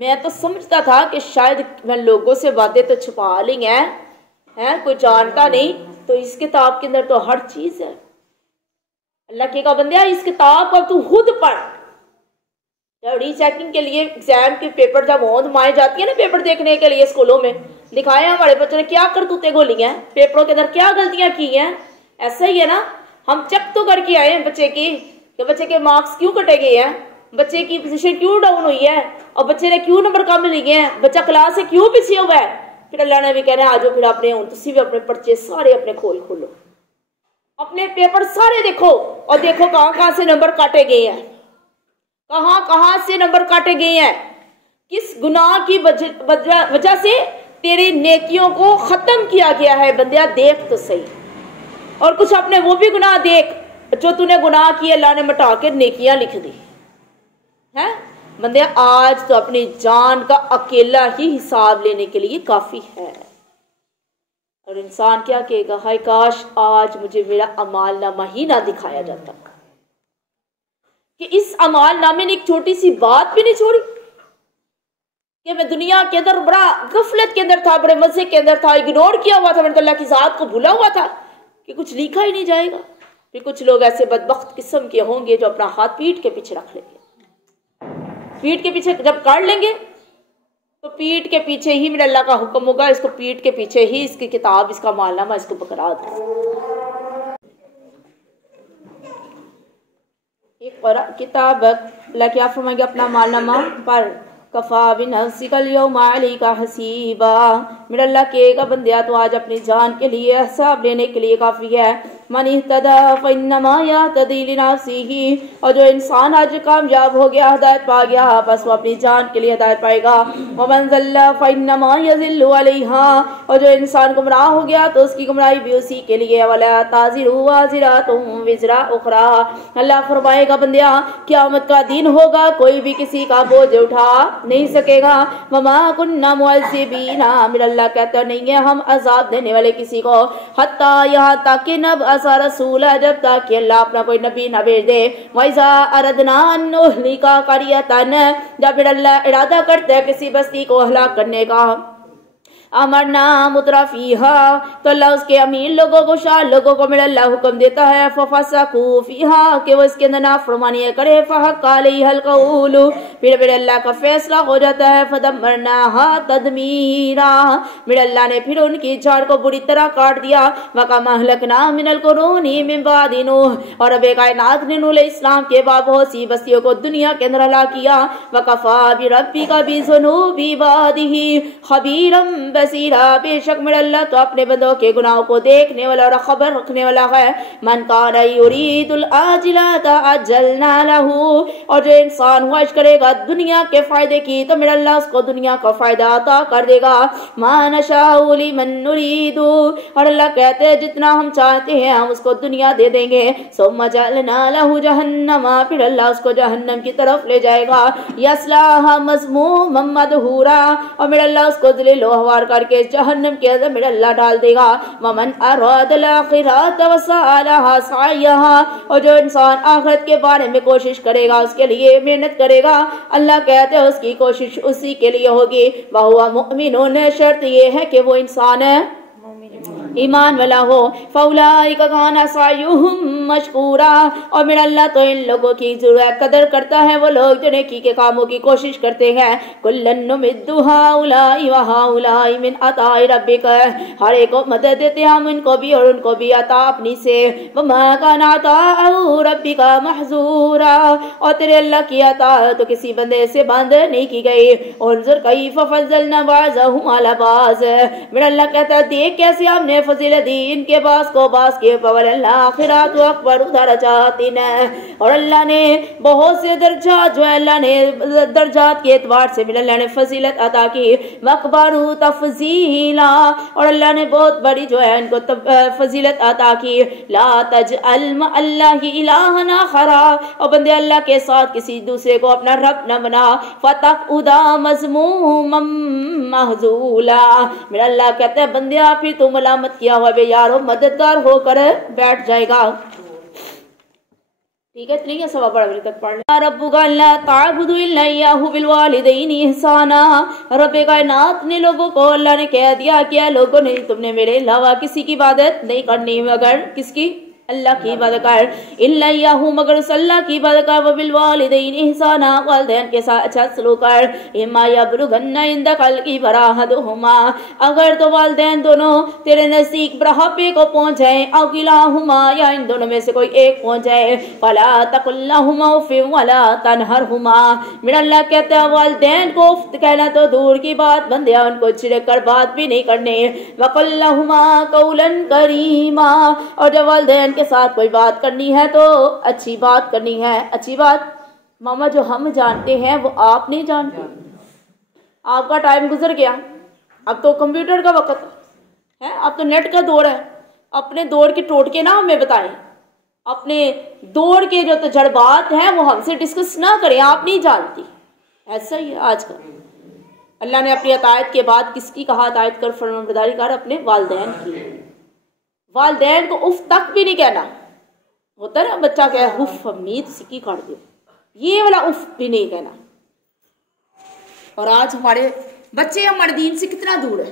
मैं तो समझता था कि शायद मैं लोगों से बातें तो छुपा ली हैं, कोई जानता नहीं, तो इस किताब के अंदर तो हर चीज है। अल्लाह कहेगा बंदिया इस किताब को तू खुद पढ़। जब रीचेकिंग के लिए एग्जाम के पेपर जब होंद माए जाती है ना, पेपर देखने के लिए स्कूलों में दिखाया हमारे बच्चों ने क्या करतूतें गोली हैं, पेपरों के अंदर क्या गलतियां की हैं। ऐसा ही है ना, हम चेक तो करके आए हैं बच्चे की कि बच्चे के मार्क्स क्यों कटे गए हैं, बच्चे की पोजीशन क्यों डाउन हुई है, और बच्चे ने क्यों नंबर कम लिए हैं, बच्चा क्लास से क्यों पीछे हुआ है। फिर अल्लाह ने भी कहना है आज फिर अपने तुसी भी अपने पर्चे सारे अपने खोलो, अपने पेपर सारे देखो, और देखो कहां कहां से नंबर काटे गए हैं, कहां कहां से नंबर काटे गए हैं, किस गुनाह की वजह से तेरी नेकियों को खत्म किया गया है। बंदिया देख तो सही, और कुछ अपने वो भी गुनाह देख जो तूने गुनाह किए, अल्लाह ने मिटा के नेकियां लिख दी है। बंदिया आज तो अपनी जान का अकेला ही हिसाब लेने के लिए काफी है। اور انسان کیا کہے گا، ہائے کاش آج مجھے میرا اعمال نامہ ہی نہ دکھایا جاتا، کہ اس اعمال نامے نے ایک چھوٹی سی بات بھی نہیں چھوڑی، کہ میں دنیا کے اندر بڑا غفلت کے اندر تھا، بڑے مزے کے اندر تھا، اگنور کیا ہوا تھا، میں نے اللہ کی ذات کو بھولا ہوا تھا کہ کچھ لکھا ہی نہیں جائے گا۔ پھر کچھ لوگ ایسے بدبخت قسم کے ہوں گے جو اپنا ہاتھ پیٹ کے پیچھے رکھ لیں گے، پیٹ کے پیچھے جب کاٹ لیں گے تو پیٹ کے پیچھے ہی میرا اللہ کا حکم ہوگا، اس کو پیٹ کے پیچھے ہی اس کی کتاب، اس کا مالنامہ اس کو پکڑا دو۔ ایک کتاب اللہ کیا فرمائیں گے اپنا مالنامہ پر، کفا بنفسک الیوم علیک حسیبا، میرا اللہ کہے گا بندیا تو آج اپنی جان کے لیے حساب لینے کے لیے کافی ہے۔ من اہتدی فانما یہتدی لنفسہ، اور جو انسان آج کامیاب ہو گیا، ہدایت پا گیا، بس وہ اپنی جان کے لیے ہدایت پائے گا۔ ومن ضل فانما یضل علیہا، اور جو انسان گمراہ ہو گیا تو اس کی گمراہی بھی اسی کے لیے۔ ولا تزر وازرۃ وزر اخری، اللہ فرمائے گا بندیا قیامت کا دن ہوگا، کوئی بھی کسی کا بوجھ اٹھا نہیں سکے گا۔ وما كنا معذبین، میرا اللہ کہتا نہیں ہے ہم عذاب دینے والے کسی کو، حتی یہاں تک کہ نبعث رسولا، جب تک کہ اللہ اپنا کوئی نبی نہ بھیج دے۔ وَإِذَا أَرَدْنَا أَن نُهْلِكَ قَرْيَةً، جب میرا اللہ ارادہ کرتا ہے کسی بستی کو ہلاک کرنے کا، امرنا مترفیہا، تو اللہ اس کے امین لوگوں کو، شاہ لوگوں کو میرا اللہ حکم دیتا ہے، ففسقوا فیہا، کہ وہ اس کے اندر نافرمانی کرے، فحق علیہ القول، پھر میرے اللہ کا فیصلہ ہو جاتا ہے، فدمرناہا تدمیرا، میرے اللہ نے پھر ان کی جھاڑ کو بری طرح کاٹ دیا۔ وَكَمْ أَهْلَكْنَا مِنَ الْقُرُونِ مِنْ بَعْدِ نُوحٍ، اور رب کائنات نے نوح علیہ السلام کے بعد بہت سی بستیوں کو دنیا کے اندر ہلاک کیا۔ وَكَفَى بِرَبِّكَ بِذُنُوبِ عِبَادِهِ خَبِيرًا بصیرا، بے شک میرا اللہ تو اپنے بندوں کے گناہوں کو دیکھنے والا اور خبر رکھنے والا ہے۔ من کان یرید العاجلۃ عجلنا لہ، اور جو انسان خواہش کرے گا دنیا کے فائدے کی تو میرا اللہ اس کو دنیا کا فائدہ عطا کر دے گا۔ ما نشاء لمن نرید، اور اللہ کہتے ہیں جتنا ہم چاہتے ہیں ہم اس کو دنیا دے دیں گے۔ ثم جعلنا لہ جہنم، پھر اللہ اس کو جہنم کی طرف لے جائے گا۔ یصلاھا مذموما مدحورا، اور میرا اللہ اس کو ذلیل و خوار کر کے جہنم کے اندر میرا اللہ ڈال دے گا۔ ومن اراد الاخرۃ وسعى لها سعيها، اور جو انسان آخرت کے بارے میں کوشش کرے گا اس کے لیے محنت کرے گا، اللہ کہتے ہیں اس کی کوشش اسی کے لیے ہوگی۔ وهو مؤمن، شرط یہ ہے کہ وہ انسان ہے ایمان والا ہو۔ فاولئک کان سعیہم مشکورا، اور میرا اللہ تو ان لوگوں کی ضرورت قدر کرتا ہے، وہ لوگ جو نیکی کے کاموں کی کوشش کرتے ہیں۔ کلن نمد ہؤلاء وہؤلاء من عطاء ربک، ہر ایک کو مدد دیتے ہم ان کو بھی اور ان کو بھی عطا اپنی سے۔ وما کان عطاء ربک محظورا، اور تیرے اللہ کی عطا تو کسی بندے سے بند نہیں کی گئی۔ انظر کیف فضلنا بعضهم علی بعض، میرا اللہ کہتا ہے دیکھ کیسے ہم نے فضیلت دی ان کے بعض کو بعض کے اوپر۔ الآخرۃ اکبر درجات، اور اللہ نے بہت سے درجات جو ہے اللہ نے درجات کے اعتبار سے میرا اللہ نے فضیلت عطا کی۔ اکبر تفضیلا، اور اللہ نے بہت بڑی جو ہے ان کو فضیلت عطا کی۔ لا تجعل مع اللہ الہا آخر، اور بندے اللہ کے ساتھ کسی دوسرے کو اپنا رب نہ بنا۔ فتقعد مذموما مخذولا، میرا اللہ کہتا ہے بندیا پھر تو ملامت کیا ہوا بے یار و مددگار ہو کر بیٹھ جائے گا۔ ٹھیک ہے، اتنی سوا بڑا بڑی تک پڑھ لیں۔ ربک الا تعبدوا الا ایاہ بالوالدین احسانا، رب کائنات نے لوگوں کو اللہ نے کہہ دیا کہ لوگوں نے تم نے میرے علاوہ کسی کی عبادت نہیں کرنی، مگر کس کی؟ اللہ کی عبادت کر۔ الا ایاہ، مگر اس اللہ کی عبادت کر۔ وبالوالدین احسانا، والدین کے ساتھ اچھا سلوک کر۔ اما یبلغن عندک الکبر احدہما، اگر تو والدین دونوں تیرے نزدیک بڑھاپے کو پہنچ جائیں، او کلاہما، یا ان دونوں میں سے کوئی ایک پہنچ جائے، فلا تقل لہما اف ولا تنہرہما، میرا اللہ کہتا ہے والدین کو اف کہنا تو دور کی بات، بندیا ان کو چھڑک کر بات بھی نہیں کرنے۔ وقل لہما قولا کریما، اور جب والدین کے ساتھ کوئی بات کرنی ہے تو اچھی بات کرنی ہے۔ اچھی بات ماما جو ہم جانتے ہیں وہ آپ نہیں جانتے۔ آپ کا ٹائم گزر گیا، اب تو کمپیوٹر کا وقت ہے، اب تو نیٹ کا دور ہے۔ اپنے دور کے ٹوٹکے نہ ہمیں بتائیں، اپنے دور کے جو تجربات ہیں وہ ہم سے ڈسکس نہ کریں، آپ نہیں جانتی۔ ایسا ہی ہے آج کل، اللہ نے اپنی عطایت کے بعد کس کی کہا عطایت کر فرمانبرداری کر؟ اپنے والدین کی۔ والدین کو اف تک بھی نہیں کہنا، ہوتا ہے نا بچہ کہے اف امی تو سکی کاٹ دو، یہ والا اف بھی نہیں کہنا۔ اور آج ہمارے بچے ہمارے دین سے کتنا دور ہے۔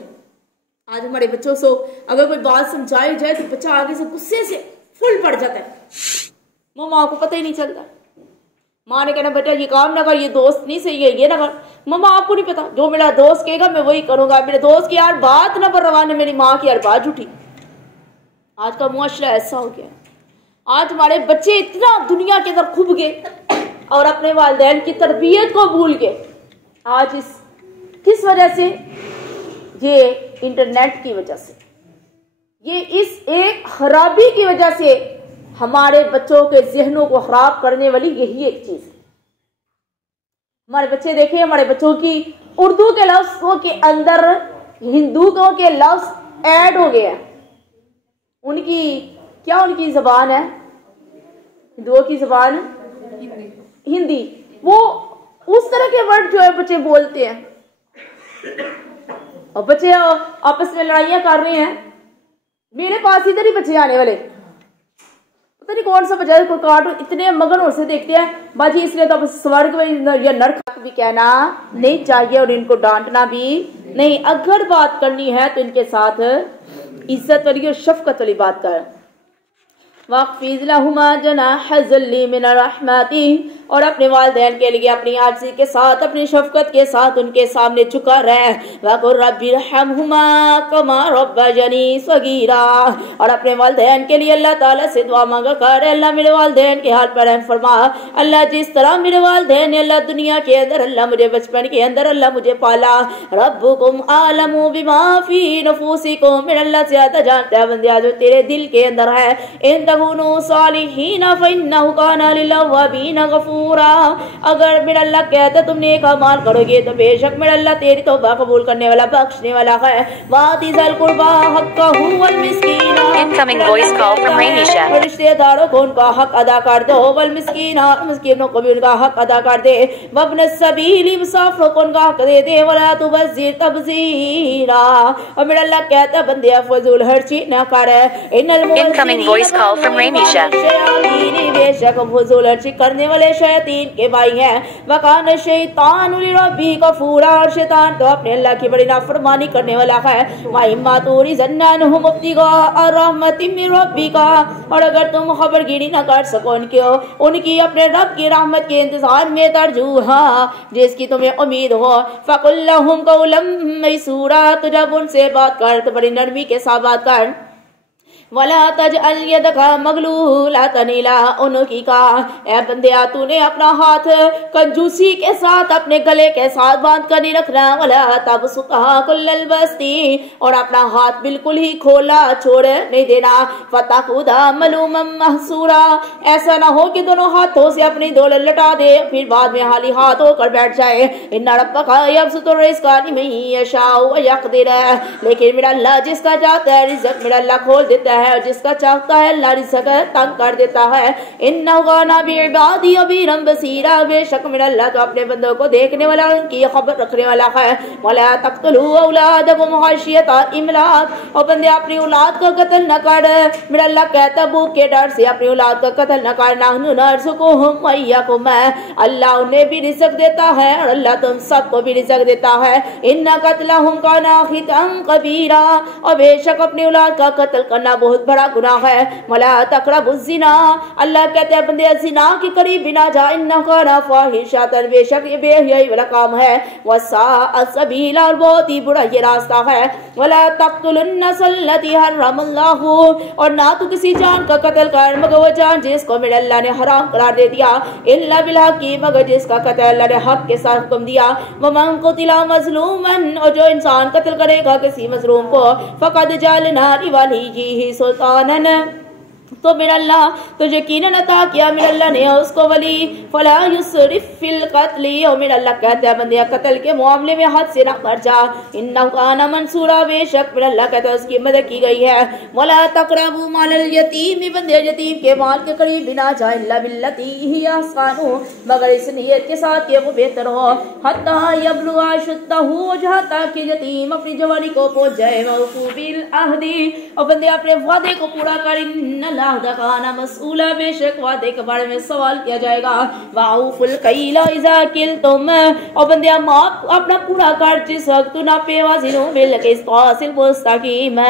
آج ہمارے بچوں سے اگر کوئی بات سمجھائی جائے تو بچہ آگے سے غصے سے پھول پڑ جاتا ہے، وہ ماں کو پتہ ہی نہیں چلتا۔ ماں نے کہنا بیٹا یہ کام نہ کر، یہ دوست نہیں صحیح ہے، یہ نہ کر۔ ماما آپ کو نہیں پتا، جو میرا دوست کہے گا میں وہی کروں گا، میرے دوست کی ہر بات نہ پرواہ نے میری ماں کی ہر بات جھوٹی۔ آج کا معاشرہ ایسا ہو گیا۔ آج ہمارے بچے اتنا دنیا کے اندر کھب گئے اور اپنے والدین کی تربیت کو بھول گئے۔ آج کس وجہ سے؟ یہ انٹرنیٹ کی وجہ سے، یہ اس ایک خرابی کی وجہ سے ہمارے بچوں کے ذہنوں کو خراب کرنے والی یہی ایک چیز ہے۔ ہمارے بچے دیکھیں، ہمارے بچوں کی اردو کے لفظوں کے اندر ہندوؤں کے لفظ ایڈ ہو گئے ہیں۔ ان کی زبان ہے، ہندوؤں کی زبان ہندی، وہ اس طرح کے ورڈ جو ہے بچے بولتے ہیں، اور بچے آپس میں لڑائیاں کر رہے ہیں۔ میرے پاس ادھر ہی بچے آنے والے، پتہ نہیں کون سا بچہ کوئی کارٹون اتنے مگن ہو سے دیکھتے ہیں باجی، اس لیے تو سورگ میں یا نرک بھی کہنا نہیں چاہیے اور ان کو ڈانٹنا بھی نہیں۔ اگر بات کرنی ہے تو ان کے ساتھ عزت والی اور شفقت والی بات کر۔ وَاخْفِضْ لَهُمَا جَنَاحَ الذُّلِّ مِنَ الرَّحْمَةِ، اور اپنے والدین کے لیے اپنی عاجزی کے ساتھ، اپنی شفقت کے ساتھ ان کے سامنے جھکا رہے۔ وَقُلْ رَبِّ ارْحَمْهُمَا كَمَا رَبَّيَانِي صَغِيرًا، اور اپنے والدین کے لیے اللہ تعالیٰ سے دعا مانگا کر اللہ میرے والدین کے حال پر رحم فرما۔ اللہ جس طرح میرے والدین نے اللہ دنیا کے اندر اللہ مجھے بچپن کے اندر اللہ مجھے پالا، ربکم اعلم بما فی نفوسکم، میرا اللہ زیادہ جانتا ہے بندیا جو تیرے دل کے اندر ہے۔ ان تکونوا صالحین فانہ کان للاوابین غفورا، اگر میرا اللہ کہتا تم نیک اعمال کرو گے تو بے شک میرا اللہ تیری توبہ قبول کرنے والا بخشنے والا ہے۔ واتی ذل قربا حقہ والمسکین، Incoming voice call from Rainisha. رشتے داروں کو ان کا حق ادا کر دو، والمسکین، مسکینوں کو بھی ان کا حق ادا کر دے، وابن السبیل، مسافروں کو ان کا حق دے دے، ولا تبذر تبذیرا، اور میرا اللہ کہتا بندے فضول خرچی نہ کر۔ Incoming voice call from Rainisha. بے شک فضول خرچی کرنے والے شیاطین کے بھائی ہیں۔ وکان الشیطان لربہ کفورا، اور شیطان تو اپنے اللہ کی بڑی نافرمانی کرنے والا ہے۔ وَإِمَّا تُرِيدُونَ أَنْهُمْ ابْتِغَاءَ رَحْمَةٍ مِّن رَّبِّكَ، اور اگر تم خبر گیری نہ کر سکو ان کی اپنے رب کی رحمت کے انتظار میں ترجوہا جس کی تمہیں امید ہو، فَقُلْ لَهُمْ قَوْلًا مَّيْسُورًا، تو جب ان سے بات کر تو بڑی نرمی کے ساتھ بات کر۔ وَلَا تَجْعَلْ يَدَكَ مَغْلُولَةً إِلَىٰ عُنُقِكَ، اے بندیا تو نے اپنا ہاتھ کنجوسی کے ساتھ اپنے گلے کے ساتھ باندھ کر نہیں رکھنا۔ وَلَا تَبْسُطْهَا كُلَّ الْبَسْطِ، اور اپنا ہاتھ بالکل ہی کھولا چھوڑ نہیں دینا۔ فَتَقْعُدَ مَلُومًا مَّحْسُورًا، ایسا نہ ہو کہ دونوں ہاتھوں سے اپنی دولت لٹا دے پھر بعد میں خالی ہاتھ ہو کر بیٹھ جائے۔ إِنَّ رَبَّكَ يَبْسُطُ الرِّزْقَ لِمَن يَشَاءُ وَيَقْدِرُ، لیکن میرا اللہ جس کا چاہتا ہے رزق میرا اللہ کھول دیتا ہے، اور جس کا چاہتا ہے اللہ رزق تنگ کر دیتا ہے۔ انہ کان بعبادی خبیرا بصیرا، بے شک میرا اللہ تو اپنے بندوں کو دیکھنے والا اور ان کی خبر رکھنے والا ہے۔ ولا تقتلوا اولادکم خشیۃ املاق، اور بندے اپنی اولاد کا قتل نہ کر، میرا اللہ کہتا بھوک کے ڈر سے اپنی اولاد کا قتل نہ کر۔ نحن نرزقهم وإياكم، اللہ انہیں بھی رزق دیتا ہے اور اللہ تم سب کو بھی رزق دیتا ہے۔ ان قتلهم کان خطأ کبیرا، اور بے شک اپنی اولاد کا قتل کرنا بہت بڑا گناہ ہے۔ ولا تقربوا الزنا، اللہ کہتے ہیں بندے زنا کے قریب بھی نہ جا، انہ کان فاحشۃ، بے شک یہ بے حیائی والا کام ہے۔ وساء سبیلا، اور بہت ہی برا یہ راستہ ہے۔ ولا تقتلوا النفس التي حرم اللہ، اور نہ تو کسی جان کا قتل کر مگر وہ جان جس کو میرے اللہ نے حرام قرار دے دیا، الا بالحق، مگر جس کا قتل اللہ نے حق کے ساتھ حکم دیا۔ ومن قتل مظلوما، اور جو انسان قتل کرے گا کسی مظلوم کو، فقد جعلنا لوليه سلطانا، تو میرا اللہ تو یقیناً عطا کیا میرا اللہ نے اس کو ولی فلا یسرف فی القتل، اور میرا اللہ کہتا ہے بندیا قتل کے معاملے میں حد سے نہ بڑھ جا، انہ کان منصورا، بے شک میرا اللہ کہتا ہے اس کی مدد کی گئی ہے، ولا تقربوا مال الیتیم، بندے یتیم کے مال کے قریب بھی نہ جائے، الا باللتی ہی احسن، مگر اس نیت کے ساتھ کہ وہ بہتر ہو، حتی یبلغ اشدہ، جہاں تک کہ یتیم اپنی جوانی کو پہنچ جائے، موفوا بالعہد، اور بندے اپنے وعدے کو پورا کر، ان اللہ کانا مسئولا، بے شک وعدے کے بارے میں سوال کیا جائے گا، وَأَوْفُوا الْكَيْلَ إِذَا كِلْتُمْ، اور بندے ماپ اپنا پورا کر جس وقت تو ناپے وزنوں بالقسطاس المستقیم،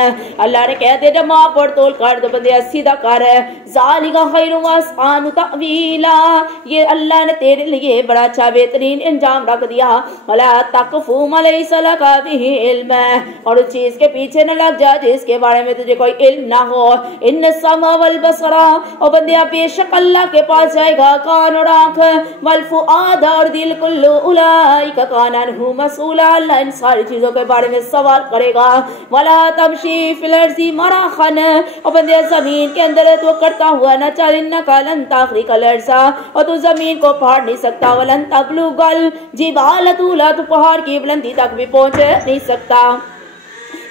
اللہ نے کہتے جب ماپ اور تول کر تو بندے سیدھا کر، ذَلِكَ خَيْرٌ وَأَحْسَنُ تَأْوِيلًا، یہ اللہ نے تیرے لیے بڑا اچھا بہترین انجام رکھ دیا، وَلَا تَقْفُ مَا لَيْسَ لَكَ بِهِ عِلْمٌ، اور اس چیز کے پیچھے نہ لگ جا جس کے بارے میں تجھے کوئی علم نہ ہو، ان السمع والبصر، اور بندیا بے شک اللہ کے پاس جائے گا کان اور آنکھ، والفؤاد، اور دل، کل اولئک کان عنہ مسئولا، اللہ ان ساری چیزوں کے بارے میں سوال کرے گا، ولا تمشی فی الارض مرحا، اور بندیا زمین کے اندر تو کرتا ہوا نہ چل، انک لن تخرق الارض، اور تو زمین کو پھاڑ نہیں سکتا، ولن تبلغ الجبال طولا، تو پہاڑ کی بلندی تک بھی پہنچ نہیں سکتا،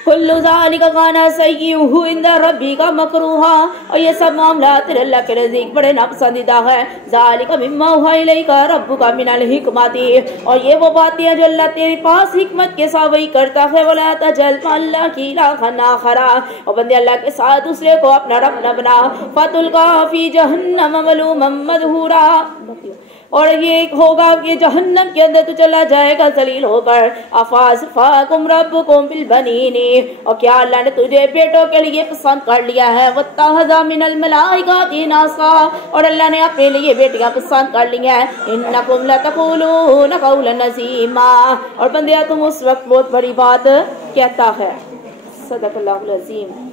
کل ذالک کان سیئہ عند ربک مکروہا، اور یہ سب معاملات اللہ کے نزدیک بڑے ناپسندیدہ ہے، ذالک مما اوحی الیک ربک من الحکمت، اور یہ وہ باتیں ہیں جو اللہ تیرے پاس حکمت کے ساتھ وہی کرتا ہے، ولا تجعل مع اللہ الہا آخر، اور بندے اللہ کے ساتھ دوسرے کو اپنا رب نہ بنا، فتلقی فی جہنم ملوما مدحورا، اور یہ ہوگا کہ جہنم کے اندر تو چلا جائے گا ذلیل ہو کر، افاصفاکم ربکم بالبنین، اور کیا اللہ نے تجھے بیٹوں کے لیے پسند کر لیا ہے، واتخذ من الملائکۃ اناسا، اور اللہ نے اپنے لیے بیٹیاں پسند کر لی ہیں، انکم لتقولون قولا عظیما، اور بندیا تم اس وقت بہت بڑی بات کہتا ہے، صدق اللہ العظیم۔